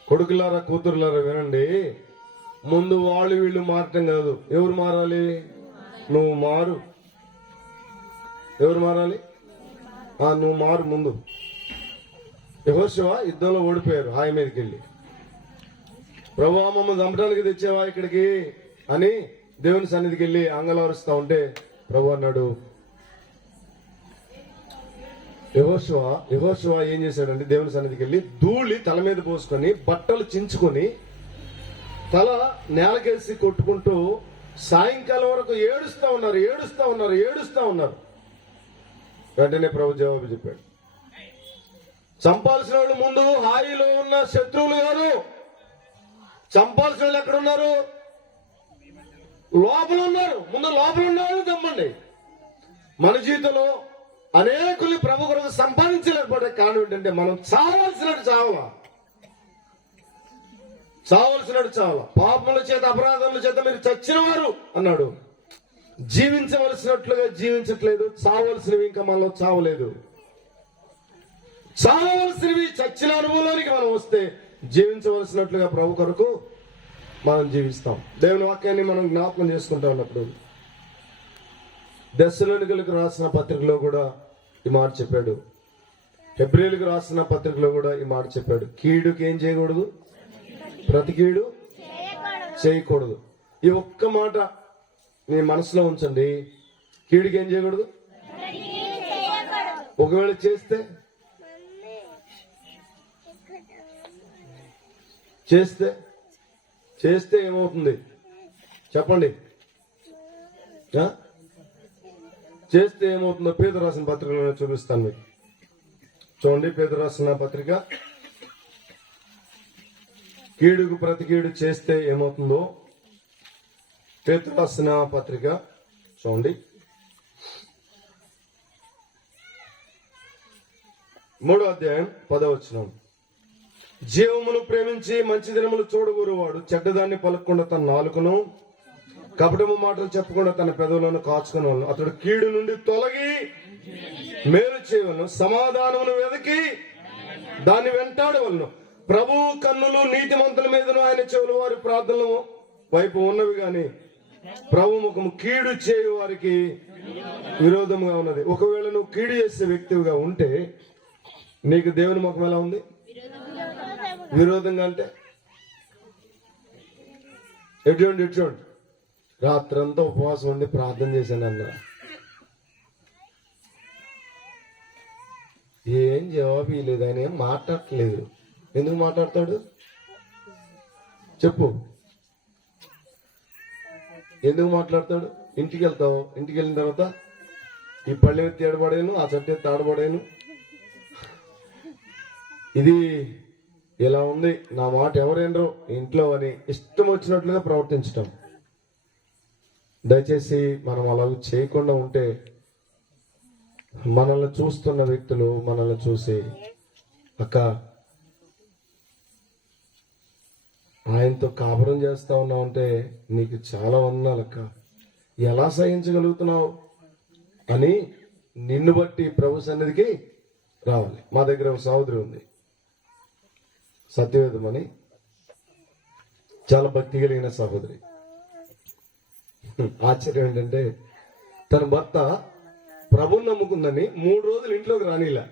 కొడుకులారా కూతురులారా వినండి, ముందు వాళ్ళు వీళ్ళు మారటం కాదు. ఎవరు మారాలి? నువ్వు మారు. ఎవరు మారాలి? నువ్వు మారు ముందు. యెహోషువ యుద్ధంలో ఓడిపోయారు. హాయి మీదకి వెళ్ళి, ప్రభువా మమ్మల్ని చంపడానికి తెచ్చావా ఇక్కడికి అని దేవుని సన్నిధికి వెళ్ళి అంగలారుస్తా ఉంటే ప్రభు అన్నాడు, యెహోషువ ఏం చేశాడంటే దేవుని సన్నిధికి వెళ్ళి ధూళి తల మీద పోసుకొని బట్టలు చించుకొని తల నేలకేసి కొట్టుకుంటూ సాయంకాలం వరకు ఏడుస్తా ఉన్నారు. వెంటనే ప్రభు జవాబు చెప్పాడు, చంపాల్సిన వాళ్ళు ముందు హాయిలో ఉన్న శత్రువులు గారు, చంపాల్సిన వాళ్ళు ఎక్కడున్నారు? లోపల ఉన్నారు. ముందు లోపల ఉన్న వాళ్ళు చంపండి. మన జీవితంలో అనేకుల్ని ప్రభు కొరకు సంపాదించలేకపోతే కారణం ఏంటంటే మనం చావాల్సినట్టు చావాల. పాపముల చేత అపరాధముల చేత మీరు చచ్చిన వారు అన్నాడు. జీవించవలసినట్లుగా జీవించట్లేదు. చావలసినవి ఇంకా మనలో చావలేదు. చావలసినవి చచ్చిన అనుభవంలోనికి మనం వస్తే జీవించవలసినట్లుగా ప్రభు కొరకు మనం జీవిస్తాం. దేవుని వాక్యాన్ని మనం జ్ఞాపకం చేసుకుంటా ఉన్నప్పుడు దెస్సలోనికలకు రాసిన పత్రికలో కూడా ఈ మాట చెప్పాడు. హెబ్రీయులకు రాసిన పత్రికలో కూడా ఈ మాట చెప్పాడు. కీడుకి ఏం చేయకూడదు? ప్రతికీడు చేయకూడదు. ఈ ఒక్క మాట మీ మనసులో ఉంచండి. కీడుకి ఏం చేయకూడదు? ఒకవేళ చేస్తే ఏమవుతుంది చెప్పండి? చేస్తే ఏమవుతుందో పేతురు రాసిన పత్రికలో చూపిస్తాను మీకు. చూడండి, పేతురు రాసిన పత్రిక, కీడుకు ప్రతి కీడు చేస్తే ఏమవుతుందో పేతురు రాసిన పత్రిక చూడండి, 3వ అధ్యాయం 10వ వచనం. జీవమును ప్రేమించి మంచి దినములు చూడగోరువాడు చెడ్డదాన్ని పలకకుండా తన నాలుకను, కపటము మాటలు చెప్పకుండా తన పెదవులను కాచుకునేవాడు. అతడు కీడు నుండి తొలగి మేలు చేయవలను, సమాధానమును వెదకి దాన్ని వెంటాడవలను. ప్రభు కన్నులు నీతిమంతుల మీదను ఆయన చెవులు వారి ప్రార్థనల వైపు ఉన్నవి గాని ప్రభు ముఖము కీడు చేయు వారికి విరోధముగా ఉన్నది. ఒకవేళ నువ్వు కీడు చేసే వ్యక్తిగా ఉంటే నీకు దేవుని ముఖం ఎలా ఉంది? విరోధంగా. అంటే ఎటువంటి రాత్రంతా ఉపవాసం ఉండి ప్రార్థన చేశాను అన్న, ఏం జవాబు ఇవ్వలేదు. ఆయన ఏం మాట్లాడట్లేదు. ఎందుకు మాట్లాడతాడు చెప్పు? ఎందుకు మాట్లాడతాడు? ఇంటికి వెళ్తావు, ఇంటికి వెళ్ళిన తర్వాత ఈ పళ్ళె ఎత్తి ఏడబడేను, ఆ చెట్టు ఎత్తి ఆడబడేను, ఇది ఇలా ఉంది, నా మాట ఎవరేనరు ఇంట్లో అని ఇష్టం వచ్చినట్లుగా ప్రవర్తించటం. దయచేసి మనం అలా చేయకుండా ఉంటే మనల్ని చూస్తున్న వ్యక్తులు మనల్ని చూసి, అక్క ఆయనతో కాపురం చేస్తా ఉన్నావు అంటే నీకు చాలా వందనాలు అక్క, ఎలా సహించగలుగుతున్నావు అని నిన్ను బట్టి ప్రభు సన్నిధికి రావాలి. మా దగ్గర ఒక సహోదరి ఉంది, సత్యవేదం అని, చాలా భక్తి కలిగిన సహోదరి. ఆశ్చర్యం ఏంటంటే తన భర్త ప్రభుని నమ్ముకుందని 3 రోజులు ఇంట్లోకి రానిలా,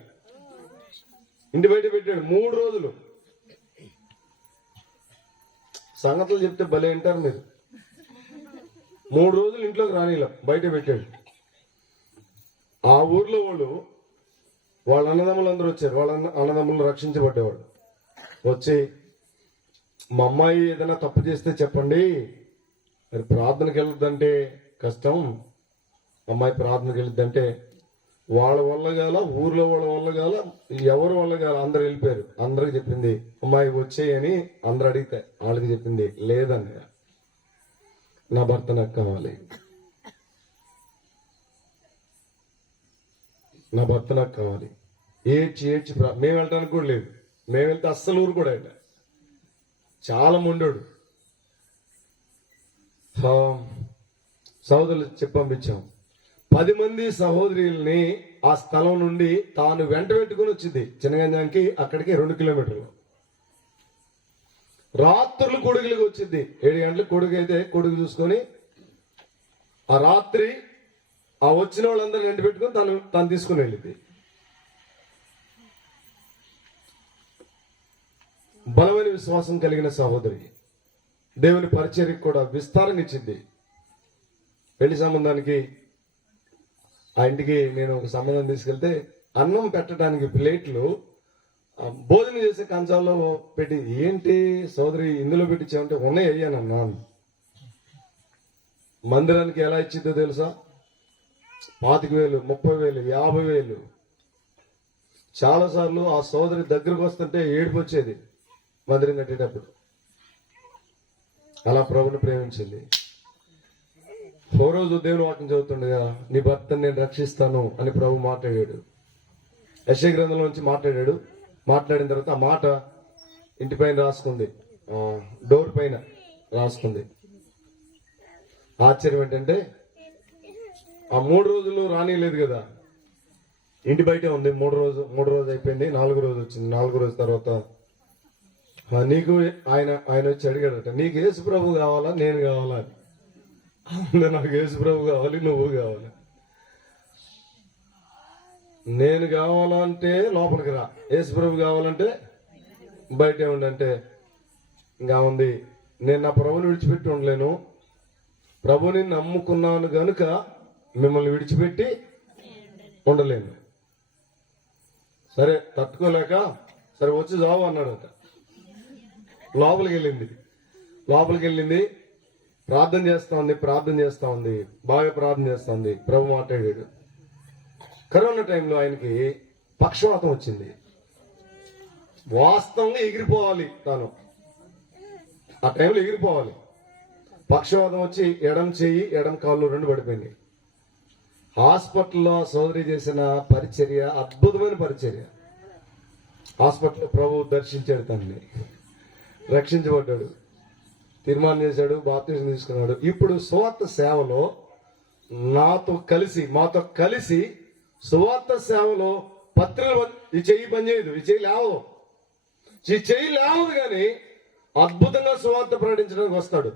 ఇంటి బయట పెట్టాడు 3 రోజులు. సంగతులు చెప్తే భలే వింటారు మీరు. 3 రోజులు ఇంట్లోకి రానిలా, బయట పెట్టాడు. ఆ ఊర్లో వాళ్ళ అన్నదమ్ములందరూ వచ్చారు. వాళ్ళ అన్నదమ్ములు రక్షించబడ్డేవాడు. వచ్చి మా అమ్మాయి ఏదైనా తప్పు చేస్తే చెప్పండి, మరి ప్రార్థనకి వెళ్ళొద్దంటే కష్టం, అమ్మాయి ప్రార్థనకి వెళ్ళొద్దంటే వాళ్ళ వల్ల కాల, ఊర్లో వాళ్ళ వల్ల కాల, ఎవరి వల్ల కాల, అందరు వెళ్ళిపోయారు. అందరికి చెప్పింది అమ్మాయి వచ్చేయని. అందరు అడిగితే వాళ్ళకి చెప్పింది లేదన్నయ్య, నా భర్త నాకు కావాలి, నా భర్త నాకు కావాలి. ఏడ్చి మేము వెళ్ళడానికి కూడా లేదు. మేము వెళ్తే అస్సలు ఊరు కూడా వెళ్ళా. చాలా మొండోడు. సహోదరులు చెప్పి పంపించాం. 10 మంది సహోదరుల్ని ఆ స్థలం నుండి తాను వెంట పెట్టుకుని వచ్చింది. చిన్నగంజానికి అక్కడికి 2 కిలోమీటర్లు. రాత్రులు కొడుకులకి వచ్చింది. 7 గంటలకు కొడుకు అయితే కొడుకు చూసుకొని ఆ రాత్రి ఆ వచ్చిన వాళ్ళందరూ వెంట పెట్టుకుని తను తీసుకుని వెళ్ళింది. బలమైన విశ్వాసం కలిగిన సహోదరి, దేవుని పరిచర్యకు కూడా విస్తారంగా ఇచ్చింది. పెళ్లి సంబంధానికి ఆ ఇంటికి నేను ఒక సంబంధం తీసుకెళ్తే అన్నం పెట్టడానికి ప్లేట్లు భోజనం చేసే కంచాల్లో పెట్టి, ఏంటి సోదరి ఇందులో పెట్టించామంటే ఉన్నాయి అయ్యానన్నా. మందిరానికి ఎలా ఇచ్చిందో తెలుసా? 25,000, 30,000, 50,000. చాలాసార్లు ఆ సోదరి దగ్గరకు వస్తుంటే ఏడుపు వచ్చేది మందిరం కట్టేటప్పుడు. అలా ప్రభుని ప్రేమించింది. ఓ రోజు దేవుని వాక్యం చదువుతుండగా నీ భర్తను నేను రక్షిస్తాను అని ప్రభు మాట్లాడాడు. యెషయా గ్రంథంలో నుంచి మాట్లాడాడు. మాట్లాడిన తర్వాత ఆ మాట ఇంటి పైన రాసుకుంది, డోర్ పైన రాసుకుంది. ఆశ్చర్యం ఏంటంటే ఆ 3 రోజులు రానిలేదు కదా, ఇంటి బయటే ఉంది. 3 రోజు అయిపోయింది, 4వ రోజు వచ్చింది. 4వ రోజు తర్వాత నీకు ఆయన వచ్చి అడిగాడట, నీకు యేసు ప్రభు కావాలా నేను కావాలా అని. నాకు యేసు ప్రభు కావాలి, నువ్వు కావాలి. నేను కావాలంటే లోపలికి రా, యేసు ప్రభు కావాలంటే బయటే ఉండంటే ఇంకా ఉంది. నేను నా ప్రభుని విడిచిపెట్టి ఉండలేను, ప్రభుని నమ్ముకున్నాను గనుక మిమ్మల్ని విడిచిపెట్టి ఉండలేను. సరే తట్టుకోలేక సరే వచ్చి జావు అన్నాడట. లోపలికి వెళ్ళింది, ప్రార్థన చేస్తా ఉంది, బాగా ప్రార్థన చేస్తా ఉంది. ప్రభు మాట్లాడాడు. కరోనా టైంలో ఆయనకి పక్షవాతం వచ్చింది. వాస్తవంగా ఎగిరిపోవాలి, తాను ఆ టైంలో ఎగిరిపోవాలి. పక్షవాతం వచ్చి ఎడం చెయ్యి ఎడం కాళ్ళు 2 పడిపోయినాయి. హాస్పిటల్లో సోదరి చేసిన పరిచర్య అద్భుతమైన పరిచర్య. హాస్పిటల్లో ప్రభు దర్శించాడు, తనని రక్షించబడ్డాడు, తీర్మానం చేశాడు, బాప్తిజం తీసుకున్నాడు. ఇప్పుడు సువార్త సేవలో మాతో కలిసి సువార్త సేవలో పత్రికలు ఈ చెయ్యి పనిచేయదు, ఈ చెయ్యి లేవదు కానీ అద్భుతంగా సువార్త ప్రకటించడానికి వస్తాడు.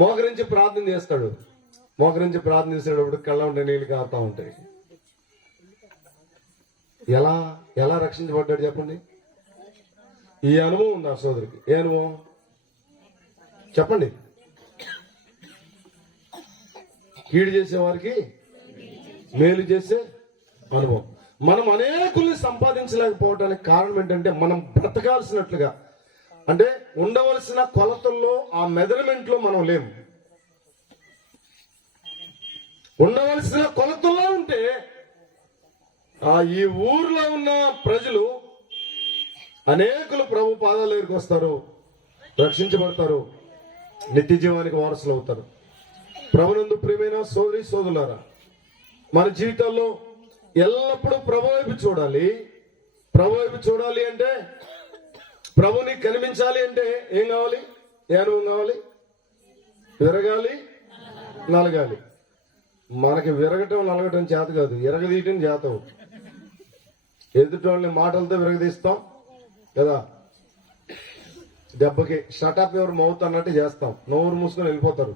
మోకరించి ప్రార్థన చేసేటప్పుడు కళ్ళ ఉంటే నీళ్ళు కారుతా ఉంటాయి. ఎలా రక్షించబడ్డాడు చెప్పండి? ఈ అనుభవం ఉంది ఆ సోదరికి. ఏ అనుభవం చెప్పండి? కీడు చేసేవారికి మేలు చేసే అనుభవం. మనం అనేకుల్ని సంపాదించలేకపోవడానికి కారణం ఏంటంటే మనం బ్రతకాల్సినట్లుగా, అంటే ఉండవలసిన కొలతల్లో ఆ మెజర్మెంట్ లో మనం లేము. ఉండవలసిన కొలతల్లో ఉంటే ఈ ఊర్లో ఉన్న ప్రజలు అనేకులు ప్రభు పాదాల దగ్గరికి వస్తారు, రక్షించబడతారు, నిత్య జీవానికి వారసులు అవుతారు. ప్రభునందు ప్రియమైన సోదరి సోదరులారా, మన జీవితాల్లో ఎల్లప్పుడూ ప్రభు వైపు చూడాలి అంటే, ప్రభుని కనిపించాలి అంటే ఏం కావాలి? ఏ అనుభవం కావాలి? విరగాలి, నలగాలి. మనకి విరగటం నలగటం చేత కాదు, విరగదీయటం చేత. ఎదుటోళ్ళని మాటలతో విరగదీస్తాం కదా, దెబ్బకి షటప్ ఎవరు మౌత్ అన్నట్టు చేస్తాం, నోరు మూసుకొని వెళ్ళిపోతారు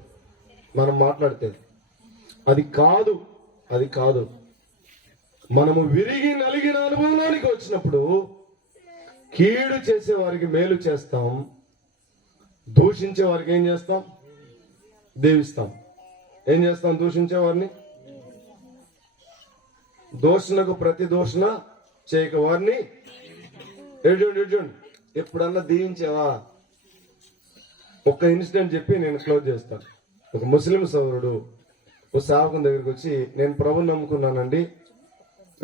మనం మాట్లాడితే. అది కాదు, అది కాదు. మనము విరిగి నలిగిన అనుభవంలోనికి వచ్చినప్పుడు కీడు చేసే వారికి మేలు చేస్తాం, దూషించే వారికి ఏం చేస్తాం? దీవిస్తాం. ఏం చేస్తాం? దూషించే వారిని. దోషణకు ప్రతి దోషణ చేయక వారిని ఎప్పుడన్నా దీవించావా? ఒక్క ఇన్సిడెంట్ చెప్పి నేను క్లోజ్ చేస్తాను. ఒక ముస్లిం సోదరుడు ఓ సేవకుని దగ్గరికి వచ్చి, నేను ప్రభుని నమ్ముకున్నానండి,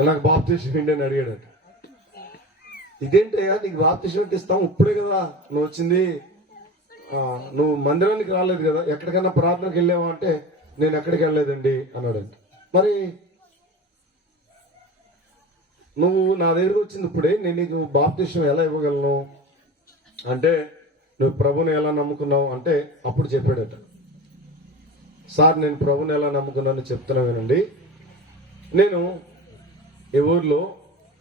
నాకు బాప్తిసం ఏంటి అని అడిగాడు. ఇదేంటయ్యా, నీకు బాప్తిసం ఇస్తాం, ఇప్పుడే కదా నువ్వు వచ్చింది, నువ్వు మందిరానికి రాలేదు కదా, ఎక్కడికైనా ప్రార్థనకి వెళ్ళావా అంటే, నేను ఎక్కడికి వెళ్ళలేదండి అన్నాడండి. మరి నువ్వు నా దగ్గరకు వచ్చింది ఇప్పుడే, నేను నీకు బాప్తిసం ఎలా ఇవ్వగలను అంటే, నువ్వు ప్రభుని ఎలా నమ్ముకున్నావు అంటే, అప్పుడు చెప్పాడట, సార్ నేను ప్రభుని ఎలా నమ్ముకున్నాను చెప్తున్నా వినండి. నేను ఈ ఊర్లో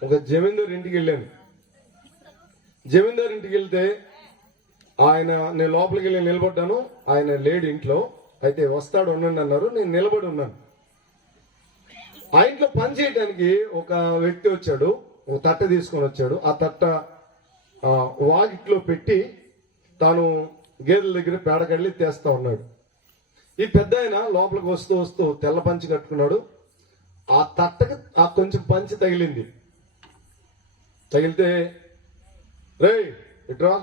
ఒక జమీందార్ ఇంటికి వెళ్ళాను. జమీందార్ ఇంటికి వెళ్తే నేను లోపలికి వెళ్ళి నిలబడ్డాను. ఆయన లేడు ఇంట్లో. అయితే వస్తాడు ఉండండి అన్నారు. నేను నిలబడి ఉన్నాను. ఆ ఇంట్లో పని చేయడానికి ఒక వ్యక్తి వచ్చాడు, ఒక తట్ట తీసుకొని వచ్చాడు. ఆ తట్ట వాకిట్లో పెట్టి తాను గేదెల దగ్గర పేడకళ్ళి తెస్తా ఉన్నాడు. ఈ పెద్ద ఆయన లోపలికి వస్తూ వస్తూ తెల్ల పంచి కట్టుకున్నాడు. ఆ తట్టకి కొంచెం పంచి తగిలింది. తగిలితే రేయ్ ఇట్రా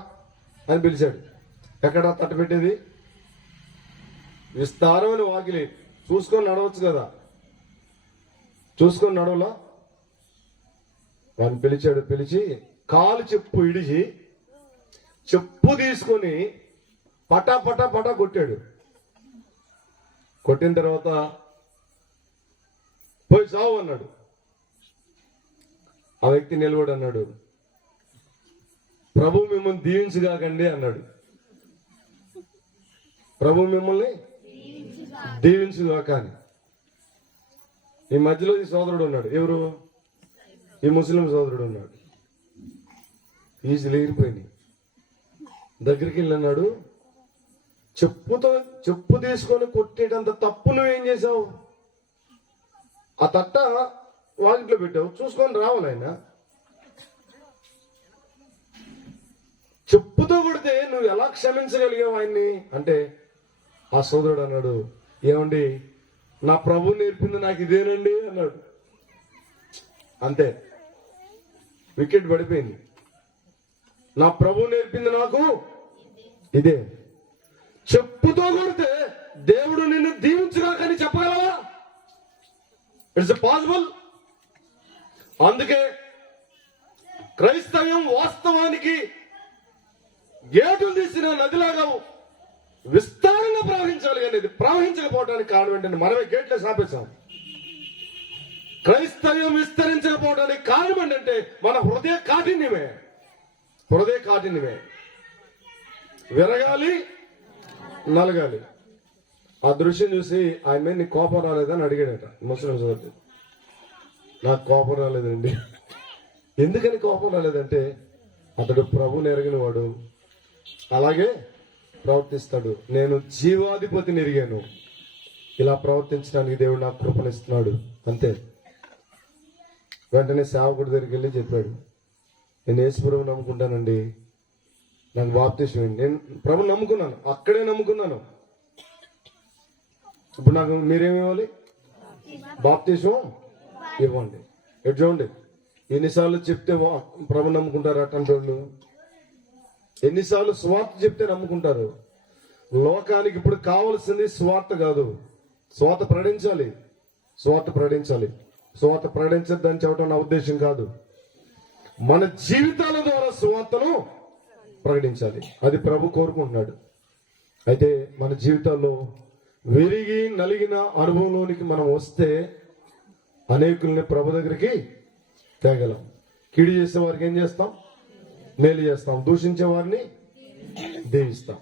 అని పిలిచాడు. ఎక్కడ తట్ట పెట్టేది? విస్తారమైన వాకిలి, చూసుకొని నడవచ్చు కదా, చూసుకొని నడవలా. వాడిని పిలిచాడు. పిలిచి కాలు చెప్పు ఇడిచి చెప్పు తీసుకొని పటా పటా పటా కొట్టాడు. కొట్టిన తర్వాత పోయి చావు అన్నాడు. ఆ వ్యక్తి నిలబడి అన్నాడు, ప్రభు మిమ్మల్ని దీవించుగాకండి అన్నాడు. ప్రభు మిమ్మల్ని దీవించుగాక అని. ఈ మధ్యలో ఈ సోదరుడు ఉన్నాడు. ఎవరు? ఈ ముస్లిం సోదరుడు ఉన్నాడు. ఈజీలు ఎగిరిపోయినాయి. దగ్గరికి వెళ్ళన్నాడు, చెప్పు తీసుకొని కొట్టేటంత తప్పు నువ్వేం చేసావు? ఆ తట్ట వాకిట్లో పెట్టావు, చూసుకొని రావాలి. ఆయన చెప్పుతో కొడితే నువ్వు ఎలా క్షమించగలిగావు ఆయన్ని అంటే, ఆ సోదరుడు అన్నాడు, ఏమండి నా ప్రభు నేర్పింది నాకు ఇదేనండి అన్నాడు. అంతే, వికెట్ పడిపోయింది. నా ప్రభు నేర్పింది నాకు ఇదే. చెప్పుతో కొడితే దేవుడు నిన్ను దీవించుగాకని చెప్పగలవా? It's possible. అందుకే క్రైస్తవ్యం వాస్తవానికి గేటులు తీసిన నదిలాగా విస్తారంగా ప్రవహించాలి. కానీ ఇది ప్రవహించకపోవడానికి కారణం ఏంటంటే మనమే గేట్లే స్థాపించాం. క్రైస్తవ్యం విస్తరించకపోవడానికి కారణం ఏంటంటే మన హృదయ కాఠిన్యమే. విరగాలి, నలగాలి. ఆ దృశ్యం చూసి ఆయన మీద నీకు కోపం రాలేదని అడిగాడట ముస్లిం సోదరుడు. నాకు కోపం రాలేదండి. ఎందుకని కోపం రాలేదంటే, అతడు ప్రభుని ఎరిగిన వాడు, అలాగే ప్రవర్తిస్తాడు. నేను జీవాధిపతిని ఎరిగాను, ఇలా ప్రవర్తించడానికి దేవుడు నాకు కృపణిస్తున్నాడు. అంతే. వెంటనే సేవకుడి దగ్గరికి వెళ్ళి చెప్పాడు, నేను యేసు ప్రభువుని నమ్ముకుంటానండి, నాకు బాప్తిసం ఇవ్వండి. నేను ప్రభుని నమ్ముకున్నాను, అక్కడే నమ్ముకున్నాను. ఇప్పుడు నాకు మీరేమి ఇవ్వాలి? బాప్తిసం ఇవ్వండి. ఎటు చూడండి, ఎన్నిసార్లు చెప్తే ప్రభు నమ్ముకుంటారు అటువంటి వాళ్ళు? ఎన్నిసార్లు స్వార్థ చెప్తే నమ్ముకుంటారు? లోకానికి ఇప్పుడు కావలసింది స్వార్థ కాదు, స్వార్థ ప్రకటించాలి. స్వార్థ ప్రకటించద్దని చెప్పడం నా ఉద్దేశం కాదు. మన జీవితాల ద్వారా స్వార్థను ప్రకటించాలి. అది ప్రభు కోరుకుంటున్నాడు. అయితే మన జీవితాల్లో విరిగి నలిగిన అనుభవంలోనికి మనం వస్తే అనేకుల్ని ప్రభు దగ్గరికి తేగలం. కీడు చేసే వారికి ఏం చేస్తాం? మేలు చేస్తాం. దూషించే వారిని దీవిస్తాం.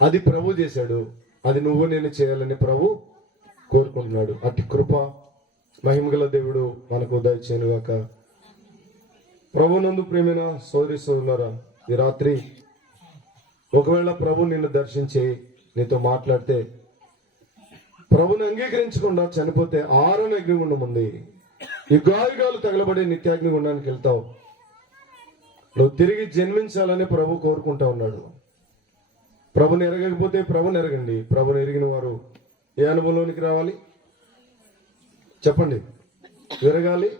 అది ప్రభు చేశాడు. అది నువ్వు నేను చేయాలని ప్రభు కోరుకుంటున్నాడు. అట్టి కృప మహిమగల దేవుడు మనకు దయచేయనుగాక. ప్రభునందు ప్రియమైన సోదరి సోదరులారా, ఈ రాత్రి ఒకవేళ ప్రభు నిన్ను దర్శించి నీతో మాట్లాడితే, ప్రభుని అంగీకరించకుండా చనిపోతే ఆరని అగ్నిగుండం ఉంది, యుగాయుగాలు తగలబడి నిత్యాగ్నిగుండానికి వెళ్తావు. నువ్వు తిరిగి జన్మించాలని ప్రభు కోరుకుంటా ఉన్నాడు. ప్రభుని ఎరగకపోతే ప్రభుని ఎరగండి. ప్రభుని ఎరిగిన వారు ఏ అనుభవంలోనికి రావాలి చెప్పండి? విరగాలి,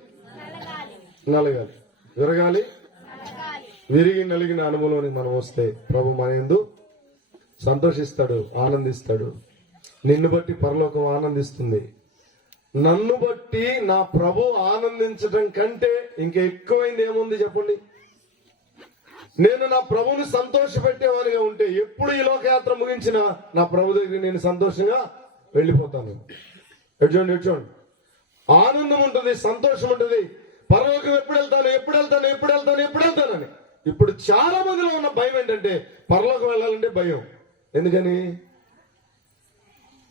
నలగాలి. విరగాలి, విరిగి నలిగిన అనుభవంలోనికి మనం వస్తే ప్రభు మన యందు సంతోషిస్తాడు, ఆనందిస్తాడు. నిన్ను బట్టి పరలోకం ఆనందిస్తుంది. నన్ను బట్టి నా ప్రభు ఆనందించడం కంటే ఇంకా ఎక్కువైంది ఏముంది చెప్పండి? నేను నా ప్రభువుని సంతోషపెట్టేవానిగా ఉంటే ఎప్పుడు ఈ లోకయాత్ర ముగించినా నా ప్రభు దగ్గర నేను సంతోషంగా వెళ్ళిపోతాను. ఎడ్చోండి, ఆనందం ఉంటుంది, సంతోషం ఉంటుంది. పరలోకం ఎప్పుడు వెళ్తానని. ఇప్పుడు చాలా మందిలో ఉన్న భయం ఏంటంటే పరలోకం వెళ్ళాలంటే భయం. ఎందుకని?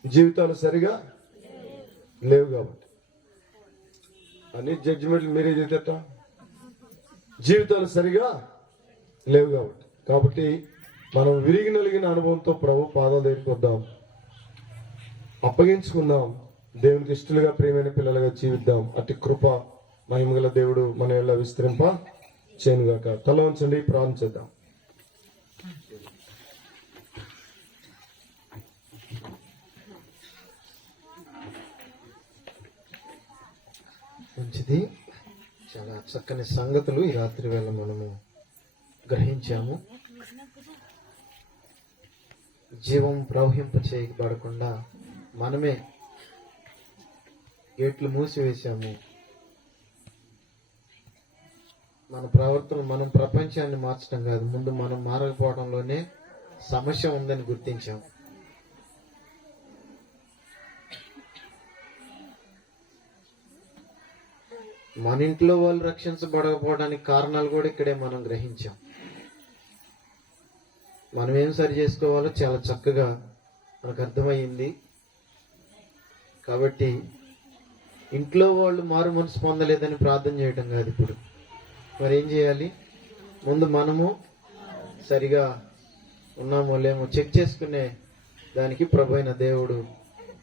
జీవితాలు సరిగా లేవు కాబట్టి. అని జడ్జిమెంట్లు మీరే చేసేట. జీవితాలు సరిగా లేవు కాబట్టి మనం విరిగి నలిగిన అనుభవంతో ప్రభు పాదాల దగ్గరికి వద్దాం, అప్పగించుకుందాం, దేవునికి ఇష్టలుగా ప్రియమైన పిల్లలుగా జీవిద్దాం. అట్టి కృప మహిమగల దేవుడు మన ఎలా విస్తరింప చేయనుగాక. తల ఉంచండి, ప్రార్థన చేద్దాం. మంచిది. చాలా చక్కని సంగతులు ఈ రాత్రి వేళ మనము గ్రహించాము. జీవం ప్రవహింప చేయబడకుండా మనమే గేట్లు మూసివేశాము. మన ప్రవర్తన మనం ప్రపంచాన్ని మార్చడం కాదు, ముందు మనం మారకపోవడంలోనే సమస్య ఉందని గుర్తించాం. మన ఇంట్లో వాళ్ళు రక్షించబడకపోవడానికి కారణాలు కూడా ఇక్కడే మనం గ్రహించాం. మనం ఏం సరి చేసుకోవాలో చాలా చక్కగా మనకు అర్థమయ్యింది. కాబట్టి ఇంట్లో వాళ్ళు మారు మనసు పొందలేదని ప్రార్థన చేయటం కాదు. ఇప్పుడు మరి ఏం చేయాలి? ముందు మనము సరిగా ఉన్నామో లేమో చెక్ చేసుకునే దానికి ప్రభు అయిన దేవుడు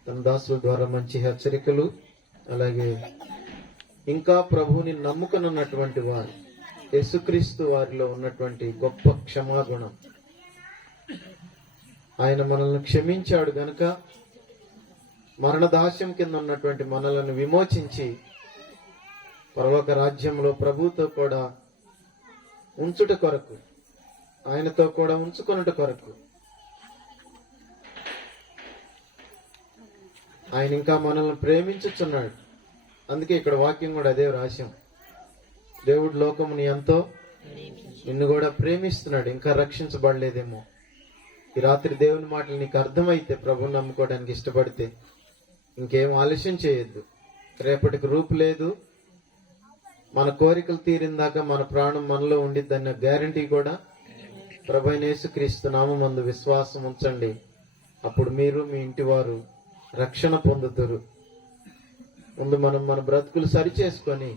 తన దాసుల ద్వారా మంచి హెచ్చరికలు, అలాగే ఇంకా ప్రభువుని నమ్ముకున్నటువంటి వారు, యేసుక్రీస్తు వారిలో ఉన్నటువంటి గొప్ప క్షమాగుణం, ఆయన మనల్ని క్షమించాడు గనుక మరణదాస్యం కింద ఉన్నటువంటి మనలను విమోచించి పరలోక రాజ్యంలో ప్రభువుతో కూడా ఉంచుట కొరకు, ఆయనతో కూడా ఉంచుకొనుట కొరకు ఆయన ఇంకా మనల్ని ప్రేమించుచున్నాడు. అందుకే ఇక్కడ వాక్యం కూడా అదే రాశాం. దేవుడు లోకముని ఎంతో, నిన్ను కూడా ప్రేమిస్తున్నాడు. ఇంకా రక్షించబడలేదేమో. ఈ రాత్రి దేవుని మాటలు నీకు అర్థమైతే, ప్రభువుని నమ్ముకోవడానికి ఇష్టపడితే ఇంకేం ఆలస్యం చేయొద్దు. రేపటికి రూపు లేదు. మన కోరికలు తీరిందాక మన ప్రాణం మనలో ఉండిద్దన్న గ్యారంటీ కూడా ప్రభు అయిన యేసుక్రీస్తు నామమందు విశ్వాసం ఉంచండి. అప్పుడు మీరు మీ ఇంటి వారు రక్షణ పొందుతారు. ముందు మనం మన బ్రతుకులు సరి చేసుకొని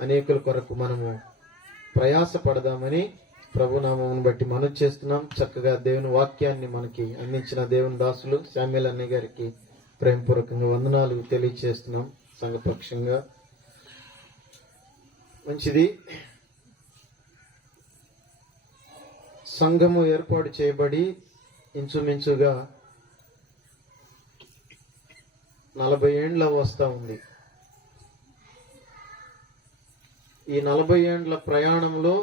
అనేకుల కొరకు మనము ప్రయాస పడదామని ప్రభునామమును బట్టి మనం చేస్తున్నాం. చక్కగా దేవుని వాక్యాన్ని మనకి అందించిన దేవుని దాసులు శామ్యూల్ అన్నయ్య గారికి ప్రేమపూర్వకంగా వందనాలు తెలియజేస్తున్నాం సంఘపక్షంగా. మంచిది. సంఘము ఏర్పాటు చేయబడి ఇంచుమించుగా 40 ఏండ్ల వస్తా ఉంది. ఈ 40 ఏండ్ల ప్రయాణంలో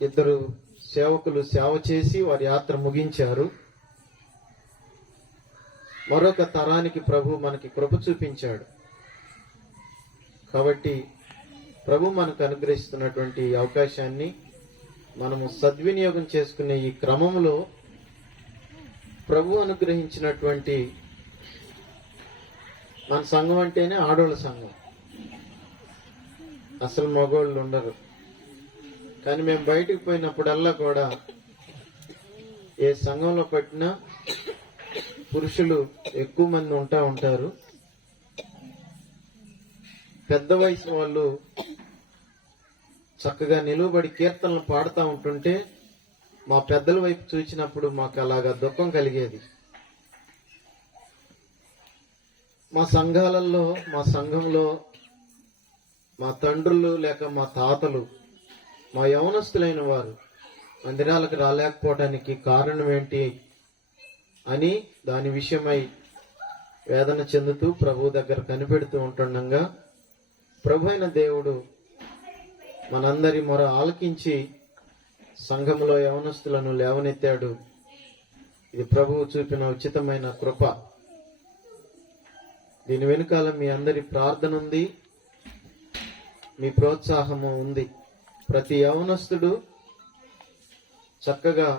ఇద్దరు సేవకులు సేవ చేసి వారి యాత్ర ముగించారు. మరొక తరానికి ప్రభు మనకి కృప చూపించాడు. కాబట్టి ప్రభు మనకు అనుగ్రహిస్తున్నటువంటి అవకాశాన్ని మనము సద్వినియోగం చేసుకునే ఈ క్రమంలో ప్రభు అనుగ్రహించినటువంటి మన సంఘం అంటేనే ఆడోళ్ళ సంఘం, అసలు మగోళ్ళు ఉండరు. కానీ మేము బయటికి పోయినప్పుడల్లా కూడా ఏ సంఘంలో పట్టినా పురుషులు ఎక్కువ మంది ఉంటారు. పెద్ద వయసు వాళ్ళు చక్కగా నిలువబడి కీర్తనలు పాడుతూ ఉంటుంటే మా పెద్దల వైపు చూసినప్పుడు మాకు అలాగా దుఃఖం కలిగేది. మా సంఘంలో మా తండ్రులు లేక మా తాతలు, మా యవనస్తులైన వారు మందిరాలకు రాలేకపోవడానికి కారణం ఏంటి అని దాని విషయమై వేదన చెందుతూ ప్రభు దగ్గర కనిపెడుతూ ఉంటుండగా ప్రభు అయిన దేవుడు మనందరి మొర ఆలకించి సంఘంలో యవనస్తులను లేవనెత్తాడు. ఇది ప్రభువు చూపిన ఉచితమైన కృప. దీని వెనుకాల మీ అందరి ప్రార్థన ఉంది, మీ ప్రోత్సాహము ఉంది. ప్రతి యవనస్తుడు చక్కగా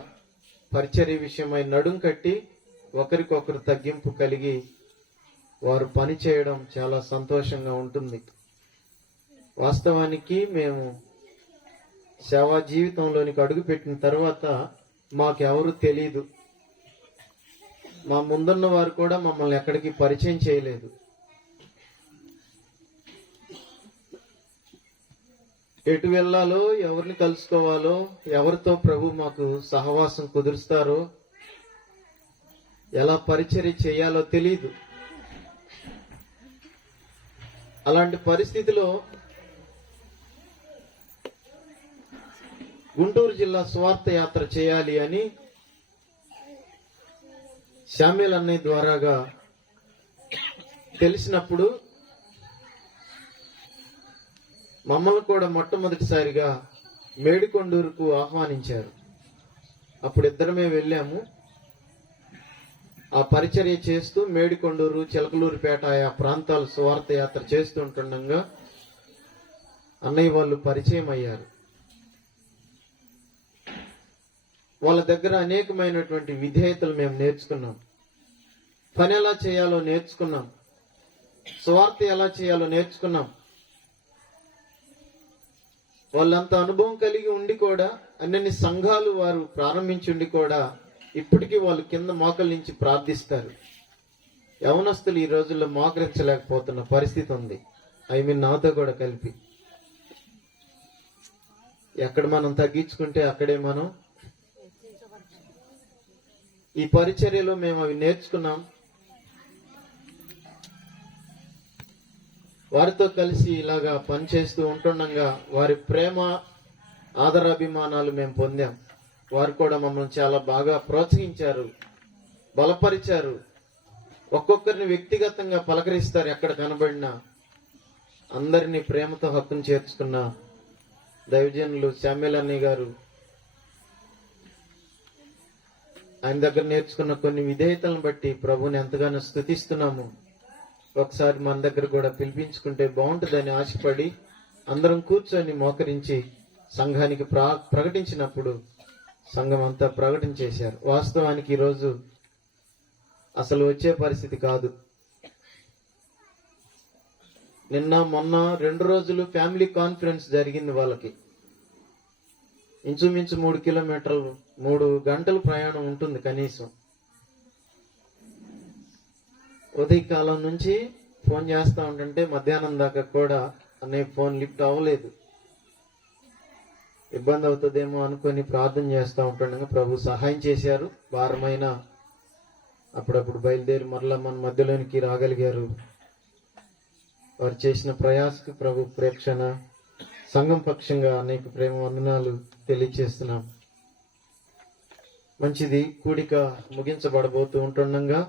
పరిచర్య విషయమై నడుం కట్టి ఒకరికొకరు తగ్గింపు కలిగి వారు పని చేయడం చాలా సంతోషంగా ఉంటుంది. వాస్తవానికి మేము సేవా జీవితంలోనికి అడుగుపెట్టిన తర్వాత మాకెవరు తెలీదు. మా ముందున్న వారు కూడా మమ్మల్ని ఎక్కడికి పరిచయం చేయలేదు. ఎటు వెళ్ళాలో, ఎవరిని కలుసుకోవాలో, ఎవరితో ప్రభు మాకు సహవాసం కుదురుస్తారో, ఎలా పరిచర్య చేయాలో తెలీదు. అలాంటి పరిస్థితిలో గుంటూరు జిల్లా స్వార్థ యాత్ర చేయాలి అని శామ్యూల్ అన్నయ్య ద్వారాగా తెలిసినప్పుడు మమ్మల్ని కూడా మొట్టమొదటిసారిగా మేడికొండూరుకు ఆహ్వానించారు. అప్పుడు ఇద్దరమే వెళ్ళాము. ఆ పరిచర్య చేస్తూ మేడికొండూరు, చిలకలూరుపేట ఆ ప్రాంతాల స్వార్థ యాత్ర చేస్తుండగా అన్నయ్య వాళ్ళు పరిచయం అయ్యారు. వాళ్ళ దగ్గర అనేకమైనటువంటి విధేయతలు మేము నేర్చుకున్నాం. పని ఎలా చేయాలో నేర్చుకున్నాం. స్వార్థ ఎలా చేయాలో నేర్చుకున్నాం. వాళ్ళంత అనుభవం కలిగి ఉండి కూడా, అన్ని సంఘాలు వారు ప్రారంభించి ఉండి కూడా ఇప్పటికీ వాళ్ళు కింద మోకల నుంచి ప్రార్థిస్తారు. యవనస్తులు ఈ రోజుల్లో మోకరించలేకపోతున్న పరిస్థితి ఉంది. నాతో కూడా కలిపి ఎక్కడ మనం తగ్గించుకుంటే అక్కడే మనం ఈ పరిచర్యలో మేము అవి నేర్చుకున్నాం. వారితో కలిసి ఇలాగా పనిచేస్తూ ఉంటుండగా వారి ప్రేమ, ఆదరాభిమానాలు మేము పొందాం. వారు కూడా మమ్మల్ని చాలా బాగా ప్రోత్సహించారు, బలపరిచారు. ఒక్కొక్కరిని వ్యక్తిగతంగా పలకరిస్తారు. ఎక్కడ కనబడినా అందరినీ ప్రేమతో హక్కును చేర్చుకున్న దైవజనులు శామ్యూల్ అన్నయ్య గారు, ఆయన దగ్గర నేర్చుకున్న కొన్ని విధేయతలను బట్టి ప్రభుని ఎంతగానో స్తుతిస్తున్నాము. ఒకసారి మన దగ్గర కూడా పిలిపించుకుంటే బాగుంటుందని ఆశపడి అందరం కూర్చొని మోకరించి సంఘానికి ప్రకటించినప్పుడు సంఘం అంతా ప్రకటించేశారు. వాస్తవానికి ఈరోజు అసలు వచ్చే పరిస్థితి కాదు. నిన్న మొన్న 2 రోజులు ఫ్యామిలీ కాన్ఫరెన్స్ జరిగింది. వాళ్ళకి ఇంచుమించు 3 కిలోమీటర్లు, 3 గంటలు ప్రయాణం ఉంటుంది కనీసం. ఉదయకాలం నుంచి ఫోన్ చేస్తా ఉంటుంటే మధ్యాహ్నం దాకా కూడా అనే ఫోన్ లిఫ్ట్ అవ్వలేదు. ఇబ్బంది అవుతుందేమో అనుకుని ప్రార్థన చేస్తూ ఉంటుండగా ప్రభు సహాయం చేశారు. భారమైన అప్పుడప్పుడు బయలుదేరి మరలా మన మధ్యలోనికి రాగలిగారు. వారు చేసిన ప్రయాసకు ప్రభు ప్రేక్షణ, సంఘం పక్షంగా అనేక ప్రేమ వందనాలు తెలియచేస్తున్నాం. మంచిది. కూడిక ముగించబడబోతూ ఉంటుండగా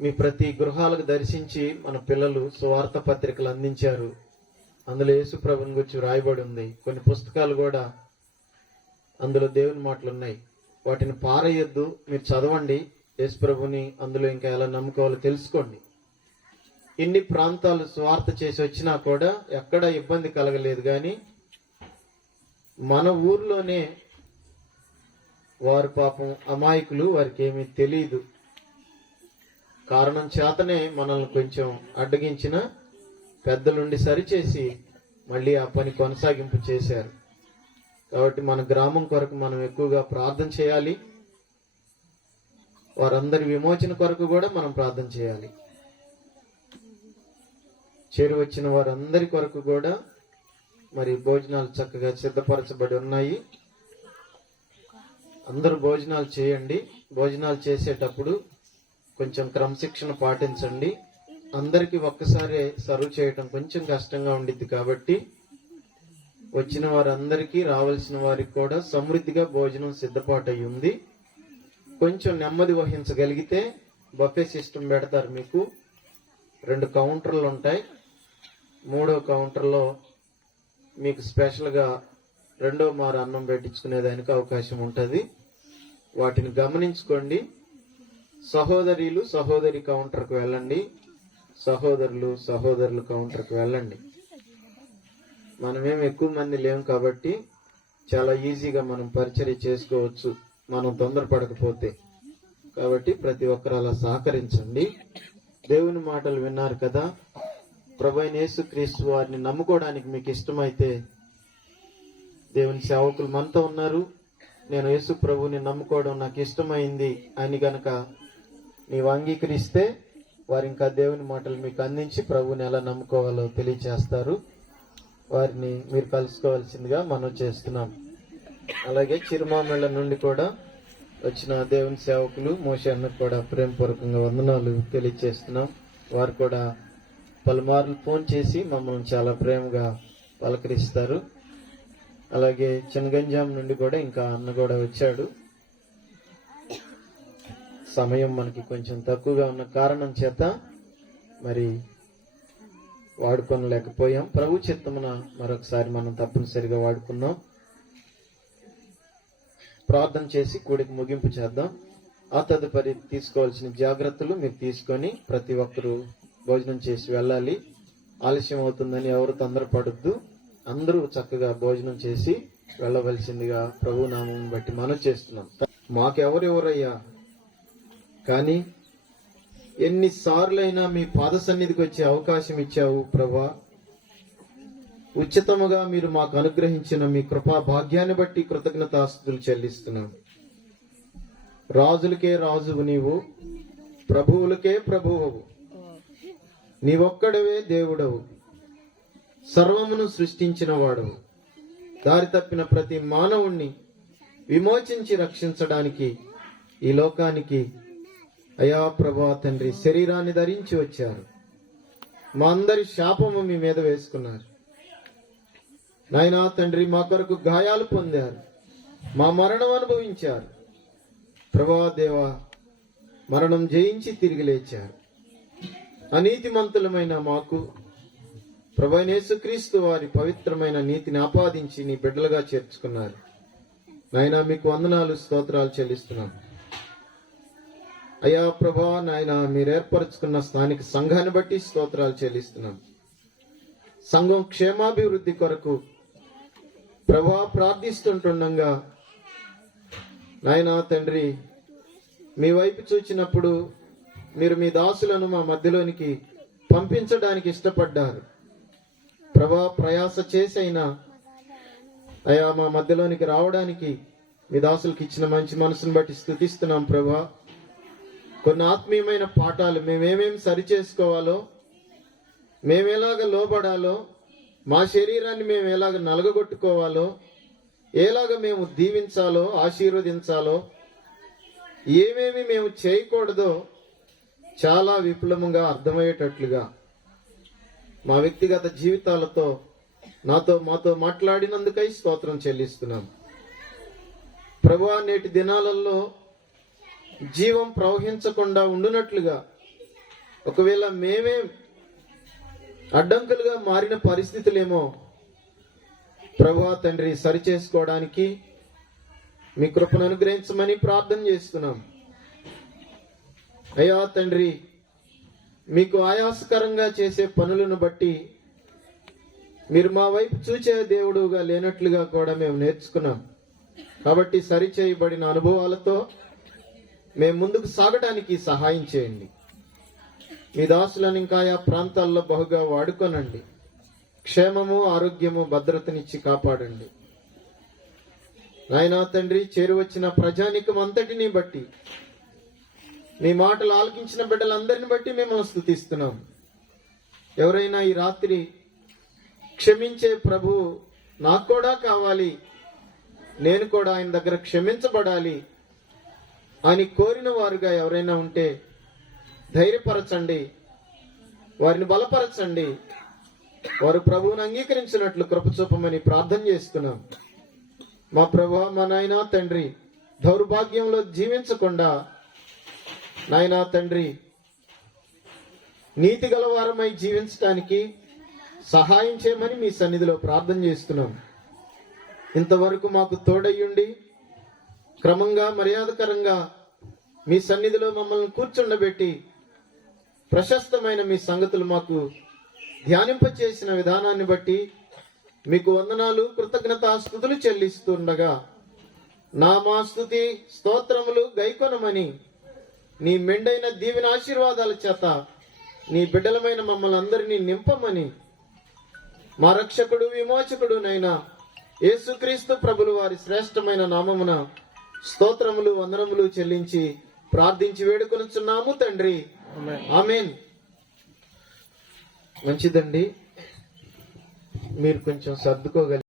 మీ ప్రతి గృహాలకు దర్శించి మన పిల్లలు సువార్త పత్రికలు అందించారు. అందులో యేసు ప్రభుని గురించి రాయబడి ఉంది. కొన్ని పుస్తకాలు కూడా అందులో దేవుని మాటలు ఉన్నాయి. వాటిని పారేయొద్దు, మీరు చదవండి. యేసు ప్రభుని అందులో ఇంకా ఎలా నమ్ముకోవాలో తెలుసుకోండి. ఇన్ని ప్రాంతాలు స్వార్థ చేసి వచ్చినా కూడా ఎక్కడ ఇబ్బంది కలగలేదు. కానీ మన ఊర్లోనే వారు పాపం అమాయకులు, వారికి ఏమీ తెలియదు. కారణం చేతనే మనల్ని కొంచెం అడ్డగించిన పెద్దలుండి సరిచేసి మళ్ళీ ఆ పని కొనసాగింపు చేశారు. కాబట్టి మన గ్రామం కొరకు మనం ఎక్కువగా ప్రార్థన చేయాలి. వారందరి విమోచన కొరకు కూడా మనం ప్రార్థన చేయాలి. చేరి వచ్చిన వారందరి కొరకు కూడా మరి భోజనాలు చక్కగా సిద్ధపరచబడి ఉన్నాయి. అందరూ భోజనాలు చేయండి. భోజనాలు చేసేటప్పుడు కొంచెం క్రమశిక్షణ పాటించండి. అందరికి ఒక్కసారి సర్వ్ చేయటం కొంచెం కష్టంగా ఉండిద్ది కాబట్టి వచ్చిన వారందరికీ రావాల్సిన వారికి కూడా సమృద్ధిగా భోజనం సిద్ధపాటు అయి ఉంది. కొంచెం నెమ్మది వహించగలిగితే బఫే సిస్టమ్ పెడతారు. మీకు 2 కౌంటర్లు ఉంటాయి. 3వ కౌంటర్లో మీకు స్పెషల్గా 2వ మారు అన్నం పెట్టించుకునేదానికి అవకాశం ఉంటుంది. వాటిని గమనించుకోండి. సహోదరులు సహోదరి కౌంటర్కి వెళ్ళండి. సహోదరులు కౌంటర్కి వెళ్ళండి. మనమేం ఎక్కువ మంది లేము కాబట్టి చాలా ఈజీగా మనం పరిచర్య చేసుకోవచ్చు, మనం తొందరపడకపోతే. కాబట్టి ప్రతి ఒక్కరు అలా సహకరించండి. దేవుని మాటలు విన్నారు కదా. ప్రభువైన యేసుక్రీస్తు వారిని నమ్ముకోవడానికి మీకు ఇష్టమైతే, దేవుని సేవకులు మనతో ఉన్నారు, నేను యేసు ప్రభువుని నమ్ముకోవడం నాకు ఇష్టమైంది అని గనక నీవు అంగీకరిస్తే వారు ఇంకా దేవుని మాటలు మీకు అందించి ప్రభువుని ఎలా నమ్ముకోవాలో తెలియచేస్తారు. వారిని మీరు కలుసుకోవాల్సిందిగా మనం చేస్తున్నాం. అలాగే చిరుమామిళ్ళ నుండి కూడా వచ్చిన దేవుని సేవకులు మోషే అన్నకు కూడా ప్రేమపూర్వకంగా వందనాలు తెలియచేస్తున్నాం. వారు కూడా పలుమార్లు ఫోన్ చేసి మమ్మల్ని చాలా ప్రేమగా పలకరిస్తారు. అలాగే చిన్నగంజాం నుండి కూడా ఇంకా అన్న కూడా వచ్చాడు. సమయం మనకి కొంచెం తక్కువగా ఉన్న కారణం చేత మరి వాడుకోలేకపోయాం. ప్రభు చిత్తమున మరొకసారి మనం తప్పనిసరిగా వాడుకుందాం. ప్రార్థన చేసి కూడికి ముగింపు చేద్దాం. ఆ తదుపరి తీసుకోవాల్సిన జాగ్రత్తలు మీరు తీసుకొని ప్రతి ఒక్కరూ భోజనం చేసి వెళ్ళాలి. ఆలస్యం అవుతుందని ఎవరు తొందరపడద్దు. అందరూ చక్కగా భోజనం చేసి వెళ్ళవలసిందిగా ప్రభు నామం బట్టి మనం చేస్తున్నాం. మాకెవరెవరయ్యా, కానీ ఎన్నిసార్లైనా మీ పాద సన్నిధికి వచ్చే అవకాశం ఇచ్చావు ప్రభా. ఉచితముగా మీరు మాకు అనుగ్రహించిన మీ కృపా భాగ్యాన్ని బట్టి కృతజ్ఞతాస్తుతులు చెల్లిస్తున్నాం. రాజులకే రాజువు నీవు, ప్రభువులకే ప్రభువవు, నీవొక్కడవే దేవుడవు, సర్వమును సృష్టించిన వాడవు. దారి తప్పిన ప్రతి మానవుణ్ణి విమోచించి రక్షించడానికి ఈ లోకానికి అయా ప్రభా తండ్రి శరీరాన్ని ధరించి వచ్చారు. మా అందరి శాపము మీ మీద వేసుకున్నారు నాయనా తండ్రి. మా కొరకు గాయాలు పొందారు, మా మరణం అనుభవించారు ప్రభా దేవా. మరణం జయించి తిరిగి లేచారు. అనీతిమంతులమైన మాకు ప్రభువైన యేసుక్రీస్తు వారి పవిత్రమైన నీతిని ఆపాదించి నీ బిడ్డలుగా చేర్చుకున్నారు నాయనా. మీకు వందనాలు స్తోత్రాలు చెల్లిస్తున్నాం అయ్యా ప్రభా. నాయన మీరు ఏర్పరచుకున్న స్థానిక సంఘాన్ని బట్టి స్తోత్రాలు చెల్లిస్తున్నాం. సంఘం క్షేమాభివృద్ధి కొరకు ప్రభా ప్రార్థిస్తుంటుండగా నాయనా తండ్రి మీ వైపు చూచినప్పుడు మీరు మీ దాసులను మా మధ్యలోనికి పంపించడానికి ఇష్టపడ్డారు ప్రభా. ప్రయాస చేసైనా అయా మా మధ్యలోనికి రావడానికి మీ దాసులకు ఇచ్చిన మంచి మనసును బట్టి స్తుతిస్తున్నాం ప్రభా. కొన్ని ఆత్మీయమైన పాఠాలు మేమేమేమి సరి చేసుకోవాలో, మేమెలాగ లోబడాలో, మా శరీరాన్ని మేము ఎలాగ నలగగొట్టుకోవాలో, ఎలాగ మేము దీవించాలో, ఆశీర్వదించాలో, ఏమేమి మేము చేయకూడదో చాలా విపులంగా అర్థమయ్యేటట్లుగా మా వ్యక్తిగత జీవితాలతో మాతో మాట్లాడినందుకై స్తోత్రం చెల్లిస్తున్నాం ప్రభువా. నేటి దినాలలో జీవం ప్రవహించకుండా ఉండునట్లుగా ఒకవేళ మేమే అడ్డంకులుగా మారిన పరిస్థితులేమో ప్రభువా తండ్రి సరిచేసుకోవడానికి మీ కృపను అనుగ్రహించమని ప్రార్థన చేస్తున్నాం అయ్యా తండ్రి. మీకు ఆయాసకరంగా చేసే పనులను బట్టి మీరు మా వైపు చూచే దేవుడుగా లేనట్లుగా కూడా మేము నేర్చుకున్నాం. కాబట్టి సరిచేయబడిన అనుభవాలతో మేము ముందుకు సాగడానికి సహాయం చేయండి. మీ దాసులను ఇంకా ఆయా ప్రాంతాల్లో బహుగా వాడుకోనండి. క్షేమము, ఆరోగ్యము, భద్రతనిచ్చి కాపాడండి నాయనా తండ్రి. చేరువచ్చిన ప్రజానికం అంతటినీ బట్టి మీ మాటలు ఆలకించిన బిడ్డలందరిని బట్టి మిమ్మల్ని స్తుతిస్తున్నాం. ఎవరైనా ఈ రాత్రి క్షమించే ప్రభు నాకు కూడా కావాలి, నేను కూడా ఆయన దగ్గర క్షమించబడాలి అని కోరిన వారుగా ఎవరైనా ఉంటే ధైర్యపరచండి, వారిని బలపరచండి. వారు ప్రభువుని అంగీకరించినట్లు కృప చూపమని ప్రార్థన చేస్తున్నాం. మా ప్రభువా, మా నాయనా తండ్రి, దౌర్భాగ్యంలో జీవించకుండా నాయనా తండ్రి నీతి గలవారమై జీవించడానికి సహాయం చేయమని మీ సన్నిధిలో ప్రార్థన చేస్తున్నాం. ఇంతవరకు మాకు తోడయ్యుండి క్రమంగా మర్యాదకరంగా మీ సన్నిధిలో మమ్మల్ని కూర్చుండబెట్టి ప్రశస్తమైన మీ సంగతులు మాకు ధ్యానింపచేసిన విధానాన్ని బట్టి మీకు వందనాలు, కృతజ్ఞతాస్తుతులు చెల్లిస్తుండగా మా స్తుతి స్తోత్రములు గైకొనమని నీ మెండైన దీవెన ఆశీర్వాదాల చేత నీ బిడ్డలమైన మమ్మల్ని అందరినీ నింపమని మా రక్షకుడు విమోచకుడు నైనా యేసుక్రీస్తు ప్రభులు వారి శ్రేష్టమైన నామమున స్తోత్రములు వందనములు చెల్లించి ప్రార్థించి వేడుకొనుచున్నాము తండ్రి. ఆమేన్. మంచిదండి, మీరు కొంచెం సర్దుకోగలిగి